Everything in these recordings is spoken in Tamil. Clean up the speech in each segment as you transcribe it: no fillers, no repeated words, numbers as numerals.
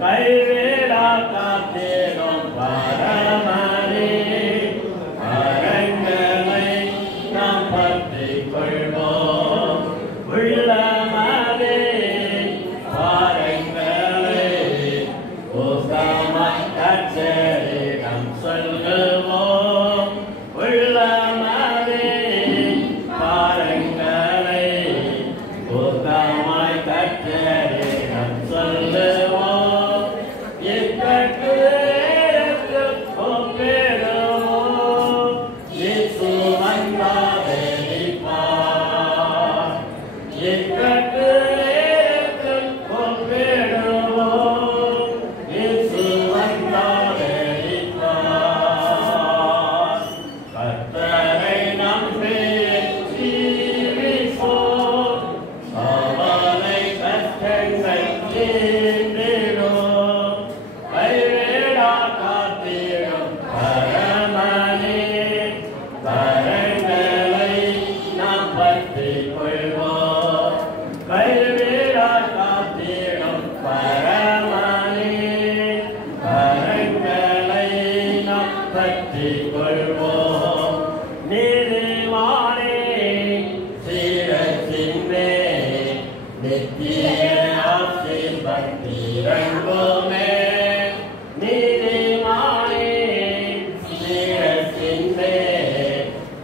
கைவிடா காத்திடும் பரமனே வரங்களை நாம் பற்றிக் கொள்வோம் உள்ளமனே வரங்களை உத்தம கச்சரிடம் சொல்லுவோம் உள்ளமனே வரங்களை உத்தமாய் கச்சரிடம் சொல்லுவோம் இக்கட்டு ஒப்பிடுவோம் இயேசு வந்தாதேரிப்பார் இக்கட்டு ஒப்பிடுவோம் இயேசு வந்தாதேரிப்பார் கர்த்தரை நம்பி ஜீவிப்போம் அவரை கஷ்டங்கள் தீர்ந்திடும் கைவிடா காத்திடும் பரமனே வரங்களை நாம் பற்றிக் கொள்வோம் கைவிடா காத்திடும் பரமனே வரங்களை நாம் பற்றிக் கொள்வோம் நீதிமானே சீரத்தின்மே நித்திய ஆசீர்வதிரங்குமே நீதிமானே சீரத்தின்மே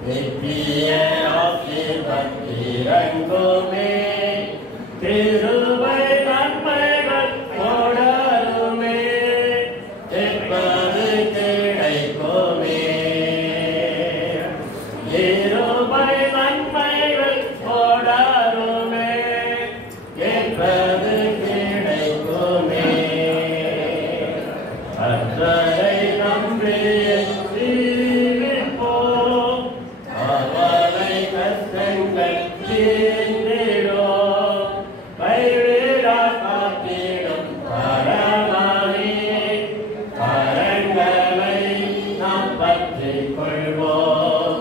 நித்திய ஆசீர்வதிரங்குமே கிருபை நன்மைகள் தொடருமே என்பது கிடைக்குமே கிருபை நன்மைகள் தொடருமே என்பது கிடைக்குமே கர்த்தரை நம்பி ஜீவிப்போம் அவரை கஷ்டங்கள் தீர்ந்திடும் கைவிடா காத்திடும் பரமனே வரங்களை நாம் பற்றிக் கொள்வோம்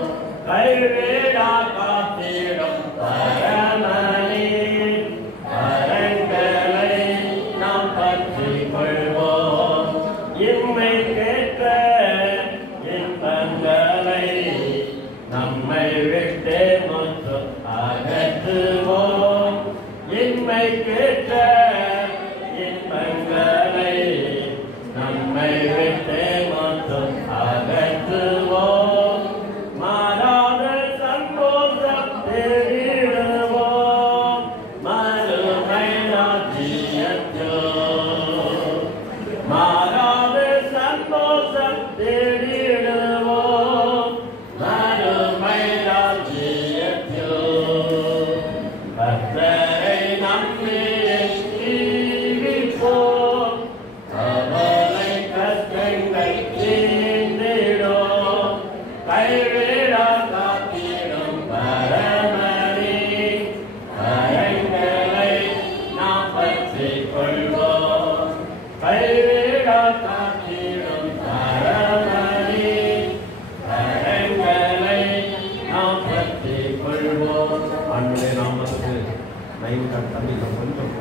கைவிடா காத்திடும் பரமனே வரங்களை நாம் பற்றிக் கொள்வோம் இம்மை கேட்ட இன்பங்களை நம்மை விட்டு மொத்தம் அகற்றுவோம் இம்மை கேட்ட இன்பங்களை நம்மை விட்டு மொத்தம் அகற்றுவோம் மாறாத சந்தோஷம் தேடிடுவோம் மறுமை ராஜ்யத்தோ மாறாத சந்தோஷம் தேடிடுவோம் மறுமை ராஜ்யத்தோ கர்த்தரை நம்பி ஜீவிப்போம் அவரை கஷ்டங்கள் தீர்ந்திடும் கைவிடா காத்திடும் பரமனே வரங்களை நாம் பற்றிக் கொள்வோம் கைவிடா காத்திடும் பரமனே வரங்களை நாம் பற்றிக் கொள்வோம் ஆண்டவரே நாமத்துக்கு நைவுடன் தண்ணீர் கொஞ்சம்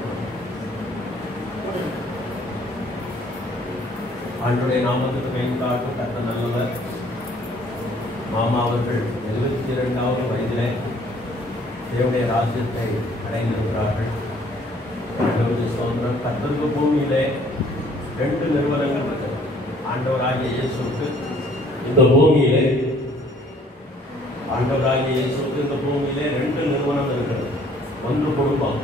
ஆண்டவரே நாமத்துக்கு மேம்பாட்டு கத்த நல்லவர் மாமா அவர்கள் 72வது வயதிலே தேவனுடைய ராஜ்யத்தை அடைந்திருக்கிறார்கள் சுதந்திரம் கத்தருக்கு பூமியிலே 2 நிறுவனங்கள் இருக்கிறது ஆண்டவராகிய இயேசுவுக்கு இந்த பூமியிலே ஆண்டவராகிய இயேசுவுக்கு இந்த பூமியிலே 2 நிறுவனம் இருக்கிறது ஒன்று குடும்பம்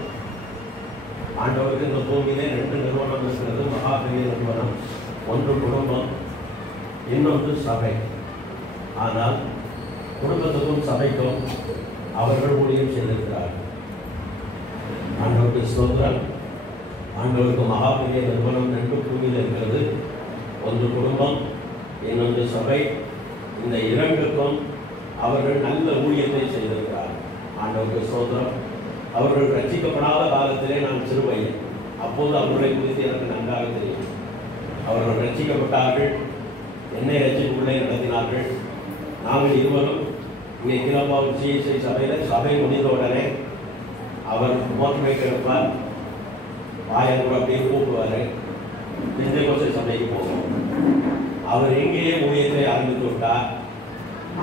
ஆண்டவருக்கு இந்த பூமியிலே 2 நிறுவனம் இருக்கிறது மகா பெரிய நிறுவனம் ஒன்று குடும்பம் இன்னொன்று சபை ஆனால் குடும்பத்துக்கும் சபைக்கும் அவர்கள் ஊழியம் செய்திருக்கிறார்கள் ஆண்டவருக்கு ஸ்தோத்திரம் ஆண்டவருக்கு மகா பெரிய நிறுவனம் 2 பூமியில் இருக்கிறது ஒன்று குடும்பம் இன்னொன்று சபை இந்த 2க்கும் அவர்கள் நல்ல ஊழியத்தை செய்திருக்கிறார்கள் ஆண்டவருக்கு ஸ்தோத்திரம் அவர்கள் ரட்சிக்கப்படாத காலத்திலே நான் சிறுவயது அப்போது அவர்களை குறித்து எனக்கு நன்றாக தெரியும் அவர்கள் ரட்சிக்கப்பட்டார்கள் என்னை ரட்சிப்புள்ளே நடத்தினார்கள் நாங்கள் இருவரும் இங்கே கிலோபாவூர் சிஎஸ்ஐ சபையில் சபை முடிந்தவுடனே அவர் மோட்டர் பைக் எடுப்பார் வாயை கூட அப்படியே கூப்பிடுவார் பெந்தேகோஸ்தே சபைக்கு போவோம். அவர் எங்கேயே ஊழியத்தை ஆரம்பித்து விட்டார்.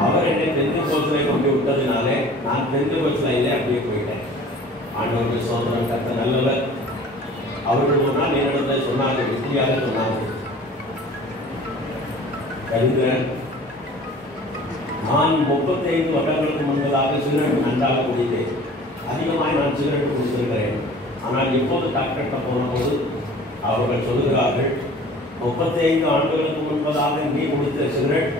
அவர் என்னை பெந்தேகோஸ்தே கொண்டு விட்டதுனாலே நான் பெந்தேகோஸ்தேயிலே அப்படியே போயிட்டேன். ஆண்டவருக்கு ஸ்தோத்திரம். கர்த்தர் நல்லவர். அவர்கள் ஒரு நாள் என்னிடத்தில் சொன்னாங்க, வித்தியாக சொன்னாங்க, கருதுகிறேன், நான் 35 வருடங்களுக்கு முன்பதாக சிகரெட் நன்றாக குடித்தேன். அதிகமாக நான் சிகரெட் குடித்திருக்கிறேன். ஆனால் இப்போது டாக்டர்கிட்ட போனபோது அவர்கள் சொல்லுகிறார்கள், 35 ஆண்டுகளுக்கு முன்பதாக நீ குடித்த சிகரெட்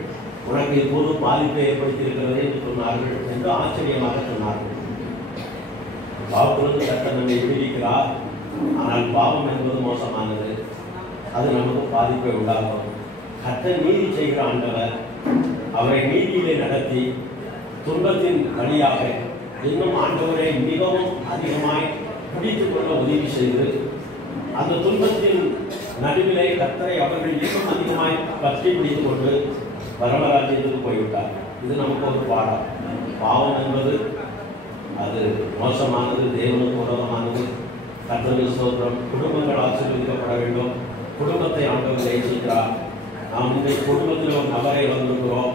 உனக்கு இப்போது பாதிப்பை ஏற்படுத்தியிருக்கிறது என்று சொன்னார்கள் என்று ஆச்சரியமாக சொன்னார்கள். பாவத்திலிருந்து கர்த்தர் நம்மை விடுவிக்கிறார். ஆனால் பாவம் என்பது மோசமானது. அது நமக்கு பாதிப்பை உண்டாகும். கர்த்தர் நீதி செய்கிற ஆண்டவர். அவரை நீதியிலே நடத்தி துன்பத்தின் வழியாக இன்னும் ஆண்டவரை மிகவும் அதிகமாய் பிடித்துக் கொள்ள உதவி செய்து அந்த துன்பத்தின் நடுவிலே கர்த்தரை அவர்கள் இன்னும் அதிகமாய் பற்றி பிடித்துக் கொண்டு பரமராஜ்யத்துக்கு போய்விட்டார். இது நமக்கு ஒரு பாடம். பாவம் என்பது அது மோசமானது, தேவனுக்கு விரோதமானது. கர்த்தருக்கு ஸ்தோத்திரம். குடும்பங்கள் ஆசீர்வதிக்கப்பட வேண்டும். குடும்பத்தை ஆண்டவர் நேசிக்கிறார். நாம் இன்றைய குடும்பத்தில் ஒரு நபரை வந்திருக்கிறோம்,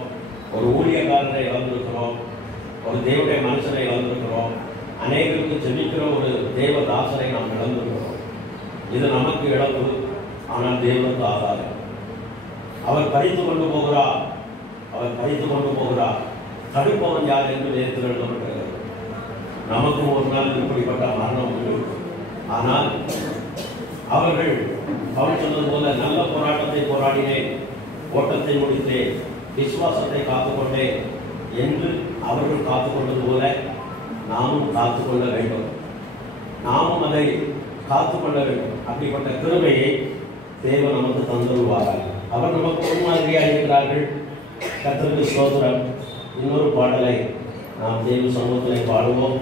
ஒரு ஊழியக்காரரை வந்திருக்கிறோம், ஒரு தேவனுடைய மனுஷனை வந்திருக்கிறோம், அநேகருக்கு ஜெபிக்கிற ஒரு தேவதாசரை நாம் இழந்திருக்கிறோம். இது நமக்கு இழப்பு, ஆனால் தேவனுக்கு ஆதாரம். அவர் பறித்து கொண்டு போகிறார், அவர் பறித்து கொண்டு போகிறார். தடுப்பவன் யார் என்று நேரத்தில் எழுதப்பட்டிருக்கிறது. நமக்கும் ஒரு நாள் இப்படிப்பட்ட மரணம் உண்டு. ஆனால் அவர்கள் அவர் சொன்னது போல நல்ல போராட்டத்தை போராடினேன், ஓட்டத்தை முடித்தேன், விசுவாசத்தை காத்துக்கொண்டேன் என்று அவர்கள் காத்துக்கொண்டது போல நாமும் காத்துக்கொள்ள வேண்டும். நாமும் அதை காத்துக்கொள்ள வேண்டும். அப்படிப்பட்ட கிருபையை தேவன் நமக்கு தந்துள்ளார்கள். அவர் நமக்கு ஒரு மாதிரியாக இருக்கிறார்கள். கர்த்தருக்கு ஸ்தோத்திரம். இன்னொரு பாடலை நாம் தேவ சமூகத்திலே பாடுவோம்.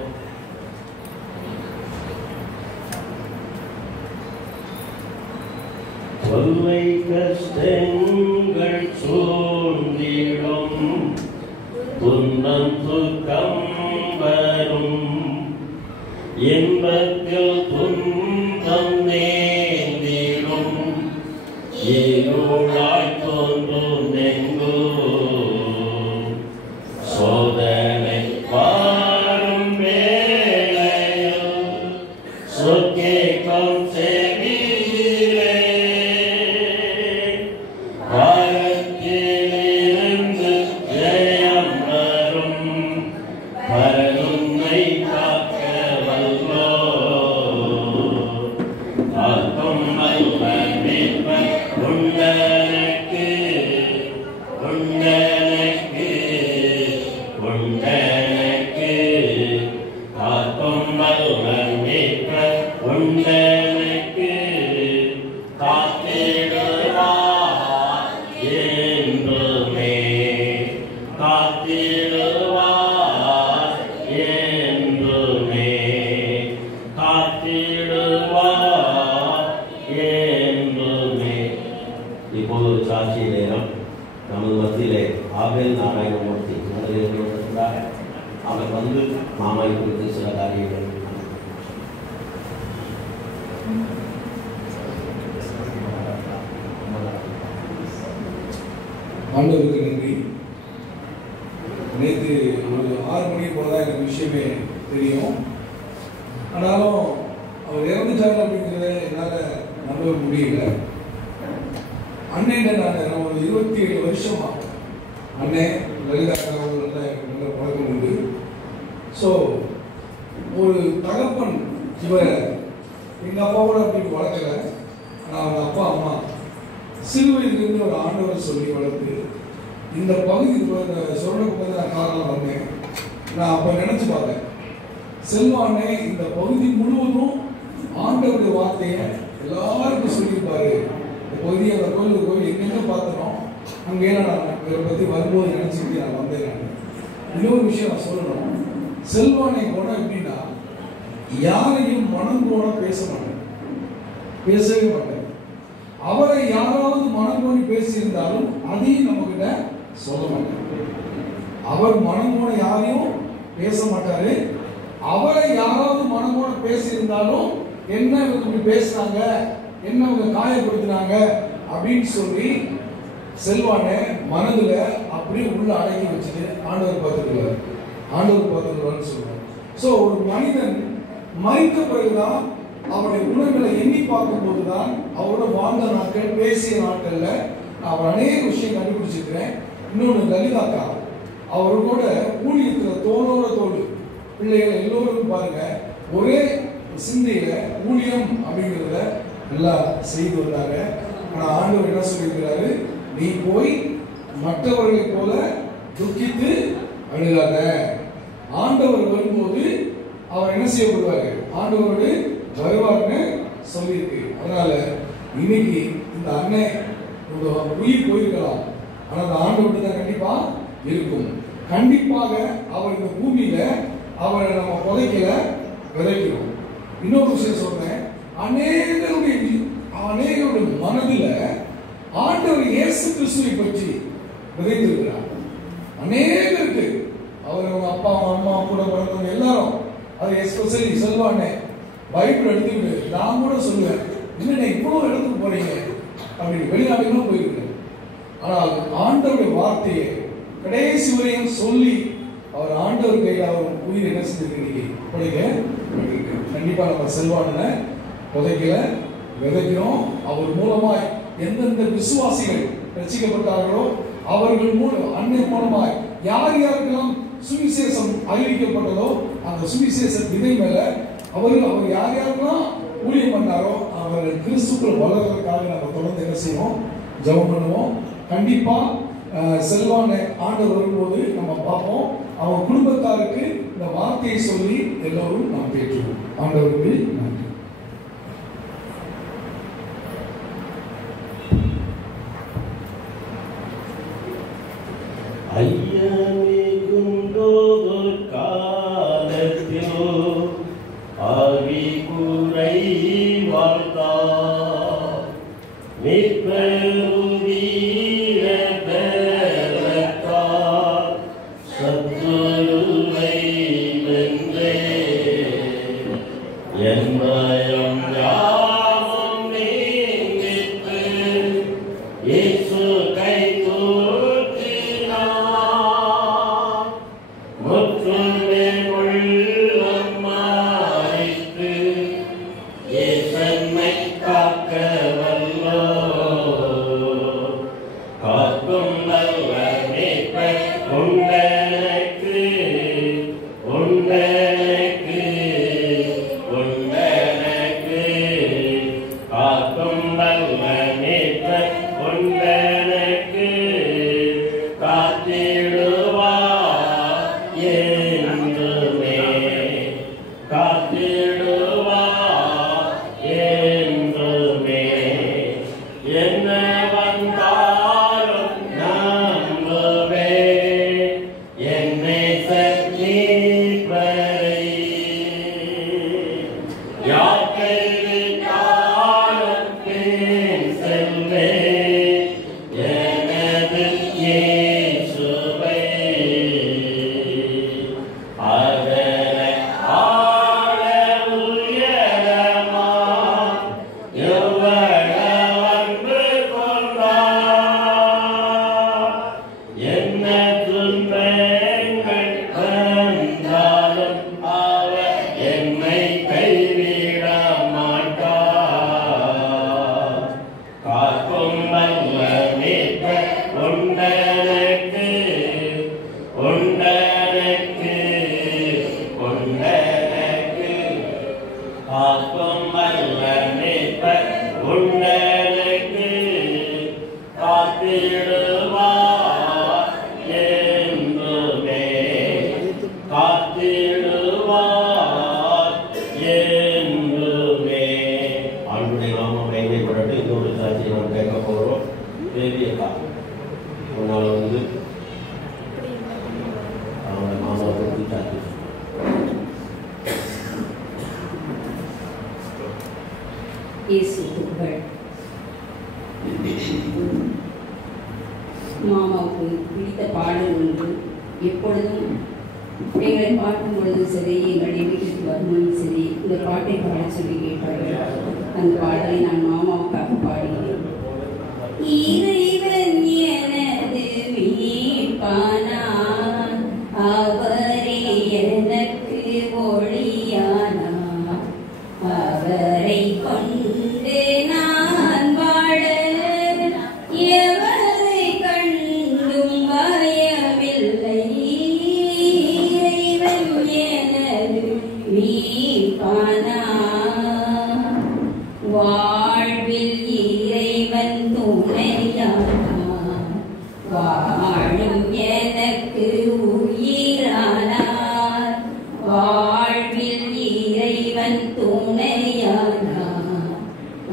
தொல்லை கஷ்டங்கள் சூழ்ந்திடும், துன்பம் துக்கம் வரும், இன்பத்தில் துன்பம் நேர்ந்திடும், இருளாய் தோன்றும் எங்கோ சோதனை வாரும் வேளையில் சொற்கேட்கும் செவியிலே வாரத்திலிருந்து ஜெயம் வரும், பரனுன்னை காக்க வல்லோ காக்கும் வல்லவன் மீட்பன் உண்டனக்கு உண்டனக்கு உண்டனக்கு காக்கும் வல்லவன் மீட்பன் உண்டனக்கு காத்திடுவார் என்றுமே காத்திடுவார் என்றுமே காத்திடுவார் என்றுமே. இப்போது ஒரு சாட்சி நேரம். நமது மத்தியிலே ஆபேல் நாராயணமூர்த்தி அவர் வந்து மாமாய் குறித்து சில காரியங்கள். ஆண்டவருக்கு நன்றி. நேற்று ஒரு 6 மணிக்கு போலதான் எனக்கு விஷயமே தெரியும். ஆனாலும் அவர் இறந்துட்டாங்க அப்படிங்கிறத என்னால் நம்ப முடியல. அண்ணன் நான் ஒரு 27 வருஷமா அண்ணன் லலிதா அவர்கள் நல்ல பழக்கம் உண்டு. ஸோ ஒரு தகப்பன் இவரை எங்கள் அப்பாவோட அப்படி வளர்க்கல. ஆனால் அவங்க அப்பா அம்மா சிறுவயதிலிருந்து ஒரு ஆண்டவரை சொல்லி வளர்த்து இந்த பகுதி சொல்றதுக்கு வந்து நான் காரணம் வந்தேன். நான் அப்போ நினைச்சு பார்த்தேன், செல்வானே இந்த பகுதி முழுவதும் ஆண்டவருடைய வார்த்தையை எல்லாருக்கும் சொல்லியிருப்பாரு. இந்த பகுதியை அந்த கோயில் எங்கெங்க பார்த்தனோ அங்கே நான் இவரை பற்றி வரும்போது நினைச்சுக்கிட்டு நான் வந்தேன். இன்னொரு விஷயம் நான் சொல்லணும். செல்வானை குணம் எப்படின்னா, யாரையும் மனம் போல பேச மாட்டேன், பேசவே மாட்டேன். அவரை யாராவது மனம் போல பேசியிருந்தாலும் அதையும் நம்ம கிட்ட சொல்ல மாட்டார். அவர் மனம் போல யாரையும் பேச மாட்டாரு. அவரை யாராவது மனம் போல பேசியிருந்தாலும் என்ன இப்படி பேசுறாங்க என்ன அவங்க காயப்படுத்தினாங்க அப்படின்னு சொல்லி செல்வான மனதுல அப்படியே உள்ள அடக்கி வச்சுட்டு ஆண்டவர் பார்த்துக்கிறார் சொல்லுவாங்க. ஸோ ஒரு மனிதன் மறித்த பிறகுதான் அவருடைய குணங்களை எண்ணி பார்க்கும் போதுதான் அவரோட வாழ்ந்த நாட்கள், பேசிய நாட்கள்ல அவர் அநேக விஷயம் கண்டுபிடிச்சிருக்கிறேன். இன்னொன்று லலிதாக்கா, அவரோட ஊழியத்துல தோளோட தோல் பிள்ளைகள் எல்லோரும் பாருங்க ஒரே சிந்தையில ஊழியம் அப்படிங்கிறத நல்லா செய்து வந்தாங்க. ஆனா ஆண்டவர் என்ன சொல்லியிருக்கிறாரு, நீ போய் மற்றவர்களை போல துக்கித்து அழுகாத. ஆண்டவர் வரும்போது அவர் என்ன செய்யப்படுவாரு, ஆண்டவரோடு வருவார்னு சொல்லியிருக்கு. அதனால இன்னைக்கு இந்த அண்ணன் உயிர் போயிருக்கலாம், ஆனா அந்த ஆண்டவரோடு தான் கண்டிப்பா இருக்கும். கண்டிப்பாக அவர் இந்த பூமியில அவரை நம்ம புதைக்கல, விதைக்கிறோம். இன்னொரு விஷயம் சொல்றேன், அநேகருடைய மனதில் ஆண்டவர் இயேசு கிறிஸ்துவை பற்றி விதைத்திருக்கிறார். அநேகருக்கு அவர் அவங்க அப்பா அம்மா கூட பிறந்தவங்க எல்லாரும், அது எஸ்பெஷலி செல்வானே பைபிள் எடுத்துக்கிட்டு நான் கூட சொல்லுவேன், என்ன இவ்வளவு இடத்துக்கு போறீங்க அப்படின்னு வெளிநாடுகளும் போயிருக்கேன். ஆனால் ஆண்டவருடைய வார்த்தையை கடைசி வரையும் சொல்லி அவர் ஆண்டவர் கையில் அவர் உயிர் என்ன செஞ்சிருக்கீங்க புதைக்க. கண்டிப்பா நம்ம செல்வான புதைக்கல, விதைக்கிறோம். அவர் மூலமாய் எந்தெந்த விசுவாசிகள் ரட்சிக்கப்பட்டார்களோ அவர்கள் மூலம் அன்னை மூலமாய் யார் யாருக்கெல்லாம் சுவிசேஷம் அறிவிக்கப்பட்டதோ அந்த சுவிசேஷ விதை மேல அவர் யார் யாருக்கெல்லாம் ஊழியம் பண்ணாரோ அவர்கள் கிறிஸ்துக்குள் வளர்வதற்காக நம்ம தொடர்ந்து என்ன செய்வோம், ஜெபம் பண்ணுவோம். கண்டிப்பா செல்வான ஆண்டவர் வரும்போது நம்ம பார்ப்போம். அவன் குடும்பத்தாருக்கு இந்த வார்த்தையை சொல்லி எல்லோரும் நாம் பேற்றுவோம். ஆண்டவருக்கு நன்றி. ஐயமே குந்தோதோர் காலத்திலோ ஆவி கூரை வாழ்த்தா மீட்பருவீர பெறத்தா சத்துருவை வென்றே என் பயம் யாவும் நீங்கிட்டு இயேசு கை மாமாவுக்கு பிடித்த பாடல் ஒன்று எப்பொழுதும் எங்களை பார்க்கும் பொழுதும் சரி, எங்களுடைய வீட்டுக்கு வரும்போதும் சரி, இந்த பாட்டை பாட சொல்லி கேட்டார்கள். அந்த பாடலை நான் மாமாவுக்காக பாடினேன். இறைவன் எனது மீட்பானார், அவரே எனக்கு ஒளியானார், அவரை கொண்டு நான் வாழ எவரை கண்டும் பயமில்லை. இறைவன் எனது மீட்பானார், வாழ்வில் இறைவன் துணையானார், வாழும் எனக்கு உயிரானார், வாழ்வில் இறைவன் துணையானார்,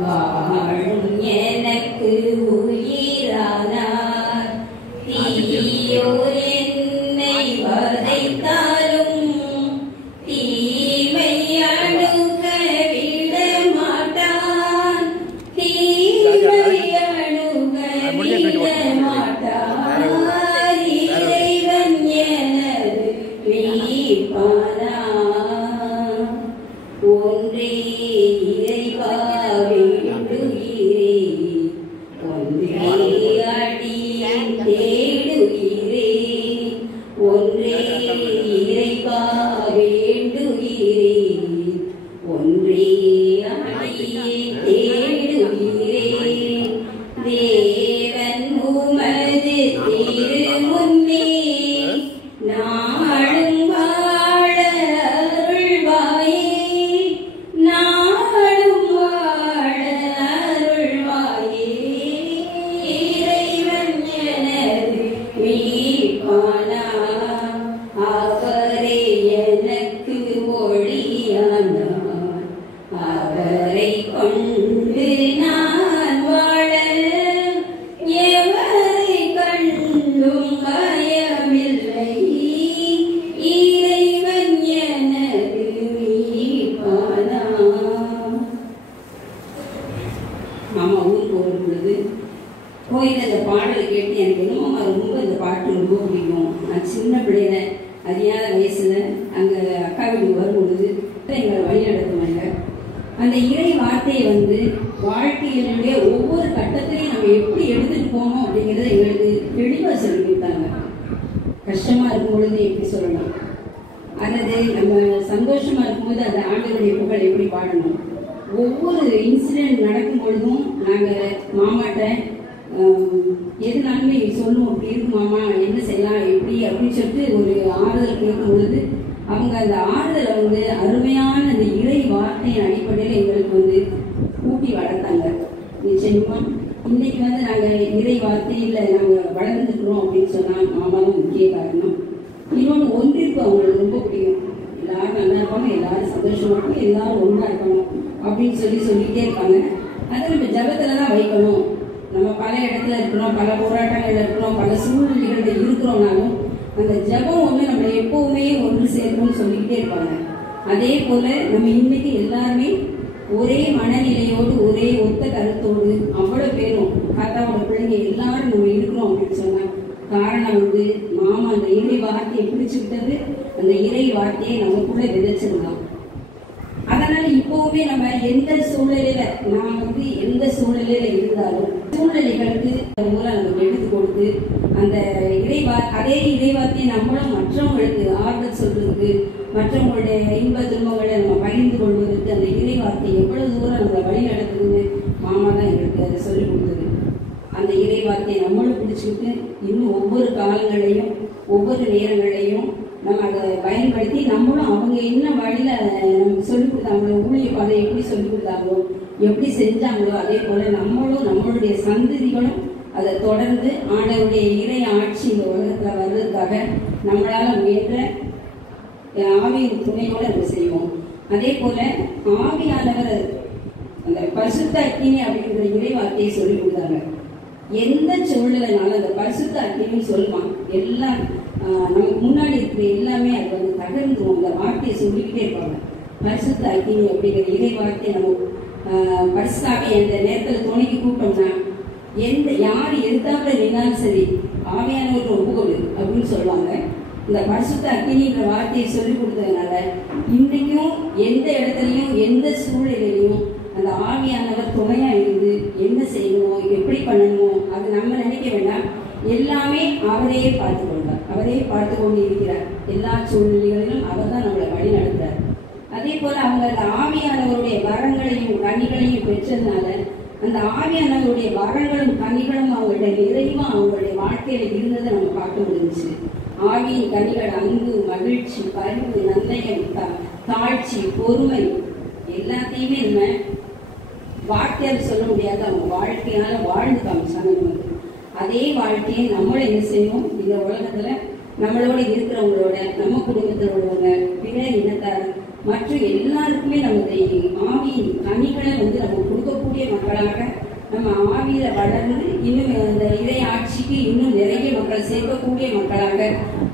வாழும் எனக்கு உயிரானார். தீயோர் என்னை வதைத்தாலும் தீமை அணுக விட மாட்டான், தீமை அணுக விட மாட்டான். இறைவன் எனது மீட்பானார், ஒன்றே இறைவா வேண்டுகிறேன், ஒன்றே அடியேன் தேடுகிறேன், ஒன்றே இறைவா வேண்டுகிறேன், ஒன்றே அடியேன் தேடுகிறேன். தேவன் உமது திருமுன்னே நாளும் வாழ அருள்வாயே, நாளும் வாழ அருள்வாயே. இறைவன் எனது மீட்பானார், அவரே எனக்கு ஒளியானார், அவரை கொண்டு நான் வாழ எவரை கண்டும் பயமில்லை. இறைவன் எனது மீட்பானார். மாமா ஊருக்கு வரும் பொழுது போயிட்டு அந்த பாடலை கேட்டு எனக்கு என்னமோ ரொம்ப இந்த பாட்டு ரொம்ப பிடிக்கும். நான் சின்ன பிள்ளையில அறியாத வயசுல அங்கே அக்கா வீட்டுக்கு வரும் பொழுது எங்களை வழி நடத்துவாங்க. அந்த இறை வார்த்தையை வாழ்க்கையினுடைய ஒவ்வொரு கட்டத்திலையும் நம்ம எப்படி எடுத்துட்டு போகணும் அப்படிங்கிறத எங்களுக்கு தெளிவாக சொல்லி கொடுத்தாங்க. கஷ்டமா இருக்கும் பொழுது எப்படி சொல்லணும், அல்லது நம்ம சந்தோஷமா இருக்கும்போது அந்த ஆண்டவருடைய புகழ் எப்படி பாடணும். ஒவ்வொரு இன்சிடென்ட் நடக்கும் பொழுதும் நாங்கள் மாமாட்ட எதுனாலுமே சொல்லுவோம், இப்படி இருக்கு மாமா, என்ன செய்யலாம், எப்படி அப்படின்னு சொல்லிட்டு ஒரு ஆறுதல் கேட்கும் பொழுது அவங்க அந்த ஆறுதலை அருமையான அந்த இறை வார்த்தையின் அடிப்படையில் எங்களுக்கு கூட்டி வளர்த்தாங்க. நிச்சயமா இன்னைக்கு நாங்கள் இறை வார்த்தையில் நாங்கள் வளர்ந்துக்கிறோம் அப்படின்னு சொன்னால் மாமாவும் முக்கிய காரணம். இன்னொன்று ஒன்றிப்பு அவங்களுக்கு ரொம்ப பிடிக்கும். எல்லாரும் நல்லா இருப்பாங்க, எல்லாரும் சந்தோஷமா இருப்பாங்க, எல்லாரும் ஒன்றா இருக்கணும் அப்படின்னு சொல்லிக்கிட்டே இருப்பாங்க. அதை நம்ம ஜபத்துல தான் வைக்கணும். நம்ம பல இடத்துல இருக்கிறோம், பல போராட்டங்கள் இருக்கிறோம், பல சூழ்நிலைகள் இருக்கிறோம்னாலும் அந்த ஜபம் நம்ம எப்பவுமே ஒன்று சேர்க்கணும்னு சொல்லிக்கிட்டே இருப்பாங்க. அதே போல நம்ம இன்னைக்கு எல்லாருமே ஒரே மனநிலையோடு ஒரே ஒத்த கருத்தோடு அவ்வளவு பேரும் தாத்தாவோட பிள்ளைங்க எல்லாரும் நம்ம இருக்கிறோம் அப்படின்னு சொன்னா காரணம் மாமா அந்த இறை வார்த்தையை பிடிச்சுக்கிட்டது, அந்த இறை வார்த்தையை நமக்குள்ள விதைச்சிருந்தோம். அதனால இப்பவுமே நம்ம எந்த சூழ்நிலையில நான் எந்த சூழ்நிலையில இருந்தாலும் சூழ்நிலைகளுக்கு மூலம் நமக்கு எடுத்து கொடுத்து அந்த அதே இறைவார்த்தையை நம்மளும் மற்றவங்களுக்கு ஆறுதல் சொல்றதுக்கு, மற்றவங்களுடைய இன்ப துன்பங்களை நம்ம பகிர்ந்து கொள்வதற்கு அந்த இறைவார்த்தை எவ்வளவு தூரம் நம்மளை வழி நடத்துதுன்னு மாமா தான் எங்களுக்கு அதை சொல்லிக் கொடுத்தது. அந்த இறைவார்த்தையை நம்மளும் பிடிச்சிக்கிட்டு இன்னும் ஒவ்வொரு காலங்களையும் ஒவ்வொரு நேரங்களையும் நம்ம அதை பயன்படுத்தி நம்மளும் அவங்க என்ன வழியில நமக்கு சொல்லிக் கொடுத்தாங்களோ, ஊழிய பாதை எப்படி சொல்லிக் கொடுத்தாங்களோ, எப்படி செஞ்சாங்களோ, அதே போல நம்மளும் நம்மளுடைய சந்ததிகளும் அதை தொடர்ந்து ஆண்டவருடைய இறை ஆட்சி இந்த உலகத்துல வர்றதுக்காக நம்மளால முயன்ற ஆவியின் துணையோடு நம்ம செய்வோம். அதே போல ஆவியானவர் அந்த பரிசுத்த அக்கினி அப்படிங்கிற இறை வார்த்தையை சொல்லிக் கொடுத்தாங்க. எந்த சூழ்நிலைனாலும் அந்த பரிசுத்த அக்கினின்னு சொல்லுவான். எல்லாம் நமக்கு முன்னாடி இருக்கிற எல்லாமே அது தகர்ந்துடும். அந்த வார்த்தையை சொல்லிக்கிட்டே இருப்பாங்க. பரிசுத்த அக்கினி அப்படிங்கிற இறை வார்த்தையை நம்ம பரிசுத்தாவி அந்த நேரத்தில் துணைக்கு கூப்பிட்டோம்னா யார் எதிர்த்தாப்புல நின்னாலும் சரி ஆவியானவருக்கு ஒப்புக்கொடு அப்படின்னு சொல்லுவாங்க. இந்த பரிசுத்த அக்கினின்ற வார்த்தையை சொல்லிக் கொடுத்ததுனால இன்னைக்கும் எந்த இடத்துலையும் எந்த சூழ்நிலையிலையும் அந்த ஆவியானவர் துணையா இருந்து என்ன செய்யணுமோ எப்படி பண்ணணுமோ அது நம்ம நினைக்க வேண்டாம். எல்லாமே அவரையே பார்த்து கொண்டார், அவரே பார்த்து கொண்டு இருக்கிறார். எல்லா சூழ்நிலைகளிலும் அவர் தான் நம்மளை வழி நடத்துறார். அதே போல அவங்க அந்த ஆவியானவருடைய வரங்களையும் கனிகளையும் பெற்றதுனால அந்த ஆவியானவருடைய வரங்களும் கனிகளும் அவங்களுடைய நிறைவா அவங்களுடைய வாழ்க்கையில இருந்ததை நம்ம பார்க்க முடிஞ்சிச்சு. ஆவியின் கனிகள் அன்பு, மகிழ்ச்சி, பரிவு, நன்னயம், தாழ்ச்சி, பொறுமை எல்லாத்தையுமே நம்ம வார்த்தையால் சொல்ல முடியாது. அவங்க வாழ்க்கையால வாழ்ந்து காமிச்சாங்க நமக்கு. அதே வாழ்க்கையை நம்மளும் என்ன செய்யணும், இந்த உலகத்துல நம்மளோட இருக்கிறவங்களோட, நம்ம குடும்பத்தில் உள்ளவங்க, பிற இனத்தார் மற்றும் எல்லாருக்குமே நம்ம ஆவியின் கனிகளை நம்ம கொடுக்கக்கூடிய மக்களாக நம்ம ஆவியில வளர்ந்து இன்னும் அந்த இறை ஆட்சிக்கு இன்னும் நிறைய மக்கள் சேர்க்கக்கூடிய மக்களாக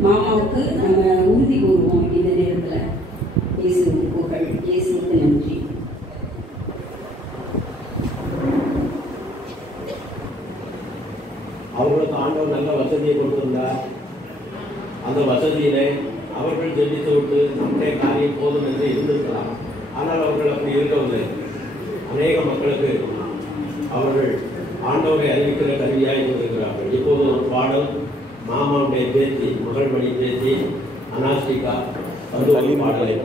மாமாவுக்கு நம்ம உறுதி கூறுவோம். இந்த நேரத்துல இயேசுவுக்கு புகழ், இயேசுவுக்கு நன்றி. அவங்களுக்கு ஆண்டவர் நல்ல வசதியை கொடுத்திருந்தார். அந்த வசதியிலே அவர்கள் ஜெபித்து விட்டு நம்முடைய காரியம் போதும் என்று இருந்திருக்கலாம். ஆனால் அவர்கள் அப்படி இருக்கவில்லை. அநேக மக்களுக்கு அவர்கள் ஆண்டவரை அறிவிக்கிற கருவியாக இருந்திருக்கிறார்கள். இப்போது ஒரு பாடல் மாமாவுடைய பேத்தி, மகள் வழி பேத்தி அனாஸ்டிகா வந்து ஒரு பாடலை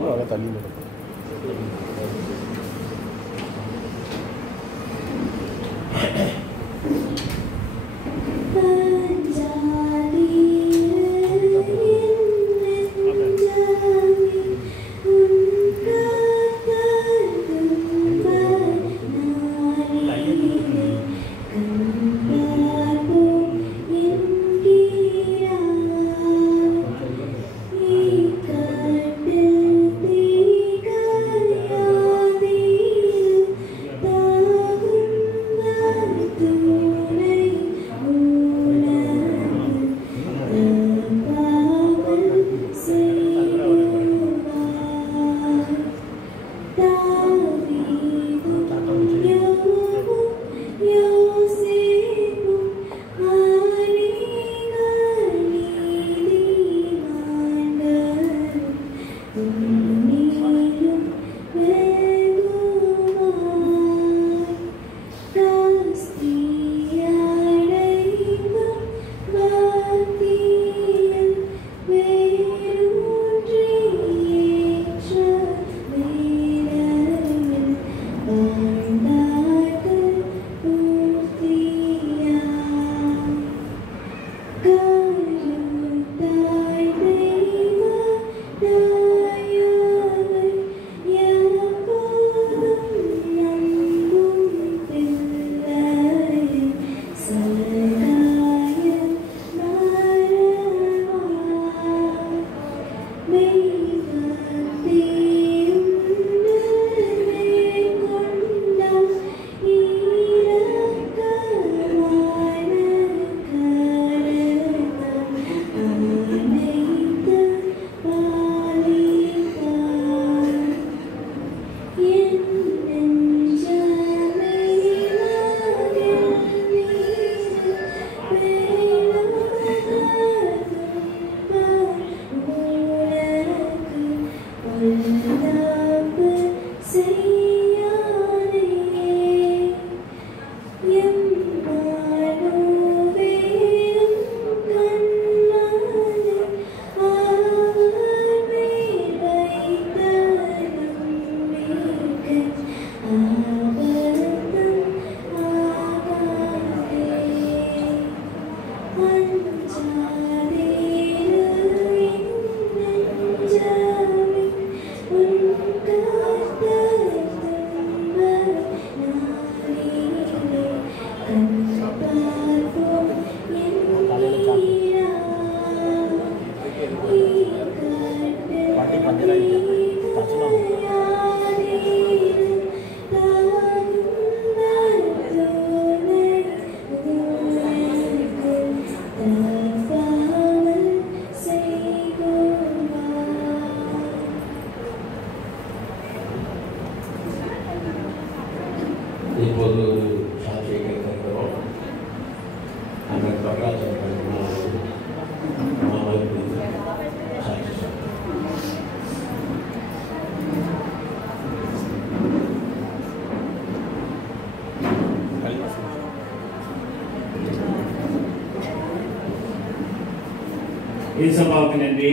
ஏசப்பாவுக்கு நன்றி.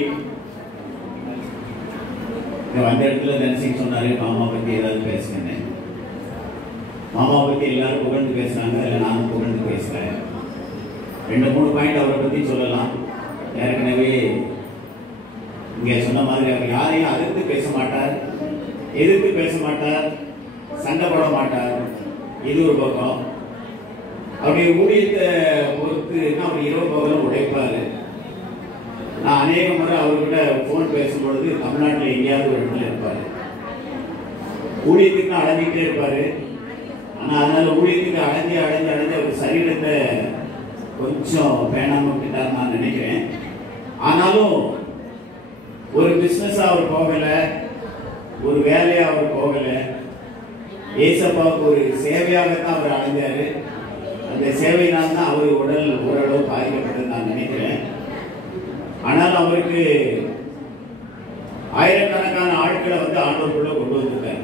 அந்த இடத்துல தனசிங் சொன்னாரு மாமா பத்தி ஏதாவது பேசுங்க. மாமா பத்தி எல்லாரும் புகழ்ந்து பேசுறாங்க, இல்லை நானும் புகழ்ந்து பேசுறேன். 2-3 பாயிண்ட் அவரை பத்தி சொல்லலாம். ஏற்கனவே இங்க சொன்ன மாதிரி அவர் யாரையும் அதிர்த்து பேச மாட்டார், எதிர்த்து பேச மாட்டார், சண்டை போட மாட்டார். இது ஒரு பக்கம். அவருடைய ஊழியத்தை பொறுத்து அவர் இரவு பகலும் உழைப்பாரு. நான் அநேக முறை அவர்கிட்ட போன் பேசும்பொழுது தமிழ்நாட்டில் எங்கேயாவது ஒரு இடத்துல இருப்பாரு. ஊழியத்துக்கு அடைஞ்சிக்கிட்டே இருப்பாரு. ஆனா அதனால ஊழியத்துக்கு அடைஞ்சு அவர் சரீரத்தை கொஞ்சம் பேணாம விட்டுட்டார் நான் நினைக்கிறேன். ஆனாலும் ஒரு பிசினஸ் அவர் போகல, ஒரு வேலையா அவர் போகல. ஏசப்பாவுக்கு ஒரு சேவையாகத்தான் அவர் அடைஞ்சாரு. அந்த சேவையினால் தான் அவர் உடல் ஓரளவு பாதிக்கப்பட்டது நான் நினைக்கிறேன். ஆனால் அவருக்கு ஆயிரக்கணக்கான ஆட்களை ஆண்டவருக்குள்ள கொண்டு வந்திருக்காரு.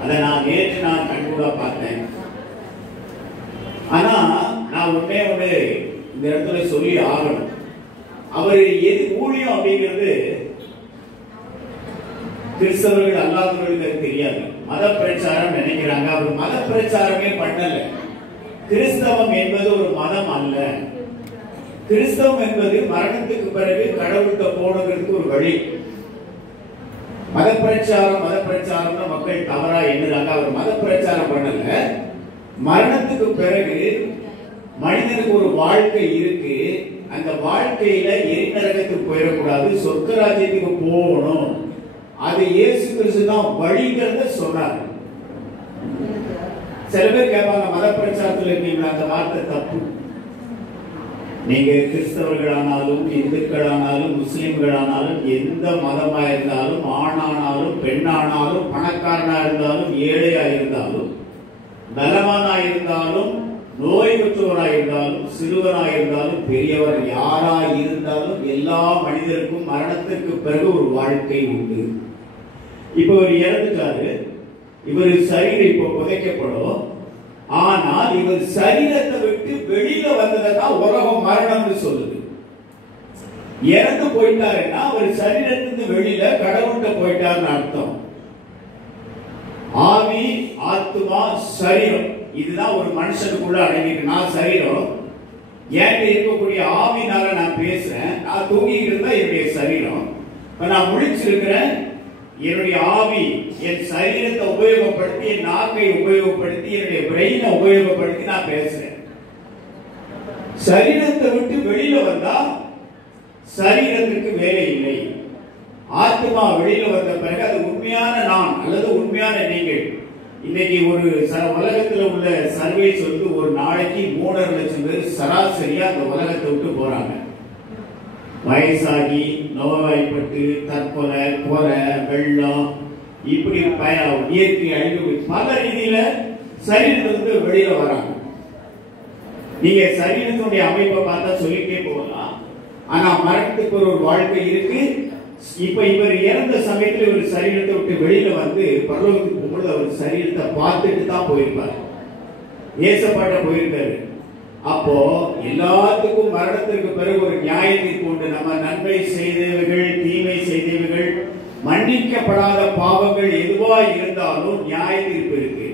அதை நான் நேற்று கண்கூடா பார்த்தேன். ஆனா நான் ஒன்னே ஒன்று இந்த இடத்துல சொல்லி ஆகணும். அவர் எது ஊழியம் அப்படிங்கிறது கிறிஸ்தவர்கள் அல்லாதவர்களுக்கு தெரியாது. மத பிரச்சாரம் நினைக்கிறாங்க. அவர் மத பிரச்சாரமே பண்ணல. கிறிஸ்தவம் என்பது ஒரு மதம் அல்ல. கிறிஸ்தவம் என்பது மரணத்துக்கு பிறகு கடவுள்கிட்ட போனதுக்கு ஒரு வழி. மத பிரச்சாரம் மக்கள் தவறா எண்ணுறாங்க. அவர் மத பிரச்சாரம் பண்ணல. மரணத்துக்கு பிறகு மனிதனுக்கு ஒரு வாழ்க்கை இருக்கு. அந்த வாழ்க்கையில எரிநரகத்துக்கு போயிடக்கூடாது, சொர்க்கராஜ்யத்துக்கு போகணும். அது இயேசு கிறிஸ்து தான் வழிங்கிறத சொன்னார். சில பேர் கேட்பாங்க, மத பிரச்சாரத்தில் இருக்கீங்களா? அந்த வார்த்தை தப்பு. நீங்க கிறிஸ்தவர்களானாலும் இந்துக்களானாலும் முஸ்லிம்களானாலும் எந்த மதமா இருந்தாலும், ஆணானாலும் பெண்ணானாலும், பணக்காரனா இருந்தாலும் ஏழையா இருந்தாலும், பலவானா இருந்தாலும் நோய் பெற்றோராக இருந்தாலும், சிறுவராக இருந்தாலும், பெரியவர் யாரா இருந்தாலும் எல்லா மனிதருக்கும் மரணத்திற்கு பிறகு ஒரு வாழ்க்கை உண்டு. இப்ப இவர் இறந்துட்டாரு. இவர் சரீரம் இப்போ புதைக்கப்படும். ஆனால் இவர் சரீரத்தை விட்டு வெளியில வந்ததான் உலகம் மரணம்னு சொல்லுது. இறந்து போயிட்டாருன்னா அவர் சரீரத்திலிருந்து வெளியில கடவுள்கிட்ட போயிட்டாருன்னு அர்த்தம். ஆவி, ஆத்மா, சரீரம் இதுதான் ஒரு மனுஷனுக்குள்ள அடங்கிட்டு. நான் சரீரம் ஏன் இருக்கக்கூடிய ஆவினால நான் பேசுறேன். நான் தூங்கிட்டு இருந்தா என்னுடைய சரீரம். நான் முழிச்சிருக்கிறேன். என்னுடைய ஆவி என் சரீரத்தை உபயோகப்படுத்தி, என் நாக்கை உபயோகப்படுத்தி, என்னுடைய பிரெயினை உபயோகப்படுத்தி நான் பேசுறேன். சரீரத்தை விட்டு வெளியில வந்தா சரீரத்திற்கு வேலை இல்லை. ஆத்மா வெளியில வந்த பிறகு அது உண்மையான நான் அல்லது உண்மையான நீங்கள். இன்னைக்கு ஒரு உலகத்துல உள்ள சர்வே சொல்லி ஒரு நாளைக்கு 3.5 லட்சம் பேர் சராசரியா அந்த உலகத்தை விட்டு போறாங்க. வயசாகி, நோய்வாய்ப்பட்டு, தற்கொலை, கொலை, வெள்ளம், இப்படி இயற்கை அழிவு பல ரீதியில சரீரத்திலிருந்து வெளியில வராங்க. நீங்க சரீரத்தினுடைய அமைப்பை பார்த்தா சொல்லிட்டே போகலாம். ஆனா மரணத்துக்கு ஒரு வாழ்க்கை இருக்கு. இப்ப இவர் இறந்த சமயத்தில் இவர் சரீரத்தை விட்டு வெளியில வந்து பரலோகத்துக்கு போகும்போது அவர் சரீரத்தை பார்த்துட்டு தான் போயிருப்பார். ஏசப்பாட்ட போயிருக்காரு. அப்போ எல்லாத்துக்கும் மரணத்திற்கு பிறகு ஒரு நியாயத்திற்கு உண்டு. நம்ம நன்மை செய்தவர்கள், தீமை செய்தவர்கள், மன்னிக்கப்படாத பாவங்கள் எதுவா இருந்தாலும் நியாய தீர்ப்பு இருக்கு.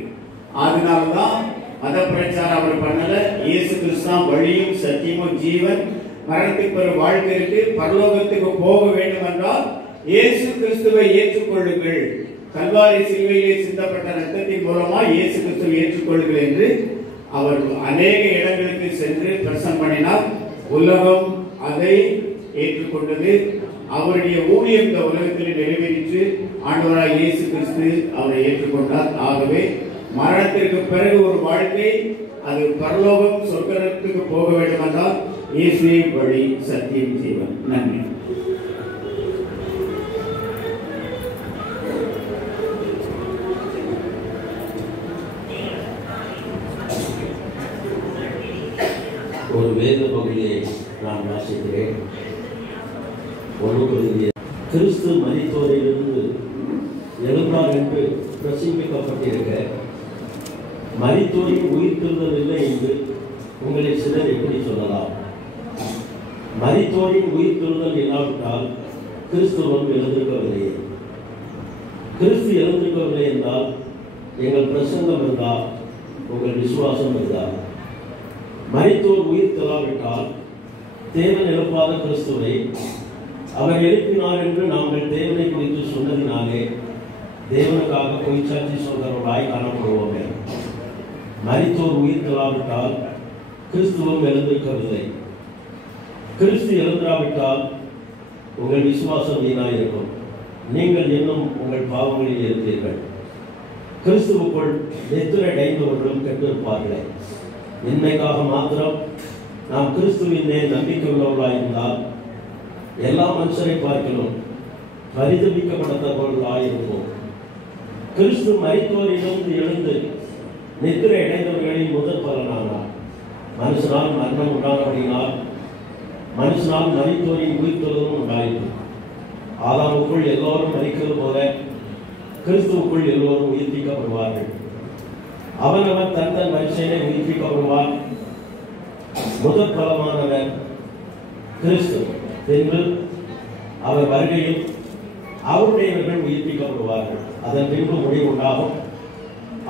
அதனால்தான் மத பிரச்சாரம் அவர் பண்ணல. இயேசு கிறிஸ்து வழியும் சத்தியமும் ஜீவன். மரணத்துக்கு பிறகு வாழ்க்கை இருக்கு. பரலோகத்துக்கு போக வேண்டும் என்றால் இயேசு கிறிஸ்துவை ஏற்றுக்கொள்ளுங்கள். கல்வாரி சிலுவையிலே சிந்தப்பட்ட ரத்தத்தின் மூலமா இயேசு கிறிஸ்துவை ஏற்றுக்கொள்ளுங்கள் என்று அவர் அநேக இடங்களுக்கு சென்று பிரசங்கம் பண்ணினார். உலகம் அதை ஏற்றுக்கொண்டது. அவருடைய ஊழியம் இந்த உலகத்தில் நிறைவேறிற்று. ஆண்டவராய் இயேசு கிறிஸ்து அவரை ஏற்றுக்கொண்டார். ஆகவே மரணத்திற்கு பிறகு ஒரு வாழ்க்கை, அது பரலோகம், சொர்க்கத்துக்கு போக வேண்டும் என்றால் இயேசுவே வழி, சத்தியம், ஜீவன். நன்றி. ஒரு வேத பகுதியை நான் வாசிக்கிறேன். கிறிஸ்து மரித்தோரிலிருந்து எழுந்தார் என்று பிரசங்கிக்கப்பட்டிருக்க மரித்தோரின் உயிர்த்தெழுதல் இல்லை என்று உங்களை சிலர் எப்படி சொல்லலாம்? மரித்தோரின் உயிர்த்தெழுதல் இல்லாவிட்டால் கிறிஸ்துவம் எழுந்திருக்கவில்லையே. கிறிஸ்து எழுந்திருக்கவில்லை என்றால் எங்கள் பிரசங்கம் இருந்தா, உங்கள் விசுவாசம் இருந்தா. மரித்தோர் உயிர் தெல்லாவிட்டால் தேவன் எழுப்பாத கிறிஸ்துவை அவர் எழுப்பினார் என்று நாங்கள் தேவனை குறித்து சொன்னதினாலே தேவனுக்காக பொய்ச்சாட்சி சொல்கிறவர்களாய் காணப்படுவோமே. மரித்தோர் உயிர் தெல்லாவிட்டால் கிறிஸ்துவம் எழுந்திருக்கவில்லை. கிறிஸ்து எழுந்திராவிட்டால் உங்கள் விசுவாசம் வீணாயிருக்கும். நீங்கள் இன்னும் உங்கள் பாவங்களில் இருப்பீர்கள். கிறிஸ்துவுக்குள் நித்திரை அடைந்தவர்களும் கெட்டிருப்பார்களே. இன்மைக்காக மாத்திரம் நாம் கிறிஸ்துவின் மேல் நம்பிக்கை உள்ளவர்களாயிருந்தால் எல்லா மனுஷரை பார்க்கணும் பரிதபிக்கப்படத்தவர்களாயிருப்போம். கிறிஸ்து மரித்தோரிலிருந்து எழுந்து நித்திரை அடைந்தவர்களின் முதல் பலனானார். மனுஷனால் மரணம் உண்டானபடினால் மனுஷனால் மரித்தோரின் உயிர்த்தெழுதலும் உண்டாயிற்று. ஆதாமுக்குள் எல்லோரும் மரிக்கிறது போல கிறிஸ்துவுக்குள் எல்லோரும் உயிர்ப்பிக்கப்படுவார்கள். அவனவன் தன் மனுஷனை உயிர்ப்பிக்கப்படுவான். முதல் பலமானவர் கிறிஸ்து. பின்பு அவர் வருகையில் அவருடையவர்கள் உயிர்ப்பிக்கப்படுவார்கள். அதன் பின்பு முடிவு உண்டாகும்.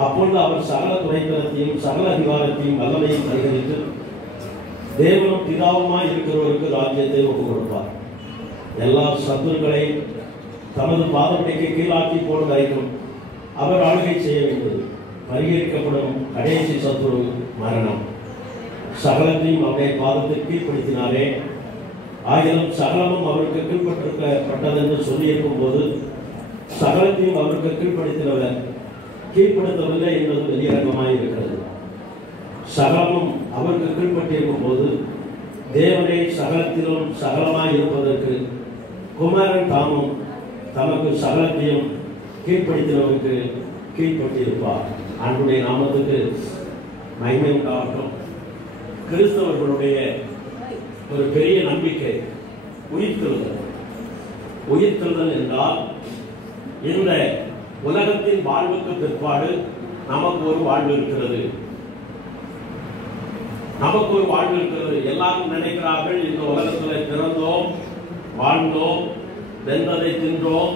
அப்பொழுது அவர் சகல துறைத்தனத்தையும் சகல அதிகாரத்தையும் வல்லமையும் பரிகரித்து தேவனும் பிதாவுமாய் இருக்கிறவருக்கு ராஜ்யத்தை ஒப்புக் கொடுப்பார். எல்லா சத்துருக்களை தமது பாதப்படைக்கு கீழாக்கி போடும் வரைக்கும் அவர் ஆளுகை செய்ய வேண்டியது. பரிகரிக்கப்படும் கடைசி சத்துரு மரணம். சகலத்தையும் அவருடைய பாதத்திற்கு கீழ்ப்படுத்தினாரே. ஆகிலும் சகலமும் அவருக்கு கீழ்பட்டிருக்கப்பட்டதென்று சொல்லியிருக்கும் போது சகலத்தையும் அவருக்கு கீழ்ப்படுத்தினவர் கீழ்ப்படுத்தவில்லை என்பது வெளியரங்கமாய் இருக்கிறது. சகலமும் அவருக்கு கீழ்பட்டிருக்கும் போது தேவனை சகலத்திலும் சகலமாய் இருப்பதற்கு குமாரன் தாமும் தமக்கு சகலத்தையும் கீழ்ப்படுத்தினவருக்கு கீழ்பட்டிருப்பார். அன்புடைய நாமத்துக்கு மகிமை உண்டாகட்டும். கிறிஸ்தவர்களுடைய ஒரு பெரிய நம்பிக்கை உயிர்த்தெழுதல். உயிர்த்தெழுதல் என்றால் இந்த உலகத்தின் வாழ்வுக்கு பிற்பாடு நமக்கு ஒரு வாழ்வு இருக்கிறது. நமக்கு ஒரு வாழ்வு இருக்கிறது. எல்லாரும் நினைக்கிறார்கள் இந்த உலகத்தில் பிறந்தோம், வாழ்ந்தோம், வெந்ததை தின்றோம்,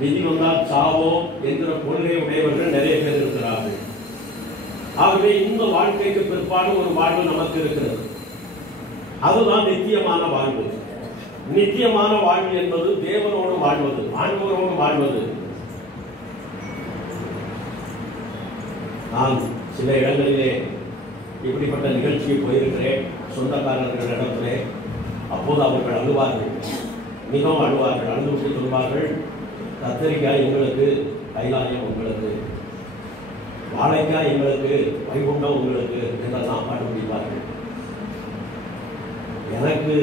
விதி வந்தால் சாவோம் என்கிற கொள்கை உடையவர்கள் நிறைய பேர் இருக்கிறார்கள். ஆகவே இந்த வாழ்க்கைக்கு பிற்பாடு ஒரு வாழ்வு நமக்கு இருக்கிறது. அதுதான் நித்தியமான வாழ்வு. நித்தியமான வாழ்வு என்பது தேவனோடு வாழ்வது, ஆண்டவரோடு வாழ்வது. நான் சில இடங்களிலே இப்படிப்பட்ட நிகழ்ச்சிக்கு போயிருக்கிறேன். சொந்தக்காரர்களிடத்திலே அப்போது அவர்கள் அழுவார்கள், மிகவும் அழுவார்கள். அழுது விட்டு சொல்வார்கள், கத்தரிக்காய் எங்களுக்கு, கைலாயம் உங்களுக்கு, வாழைக்காய் எங்களுக்கு, வைகுண்டம் உங்களுக்கு என்றெல்லாம் பாட்டு முடிப்பார்கள். எனக்கு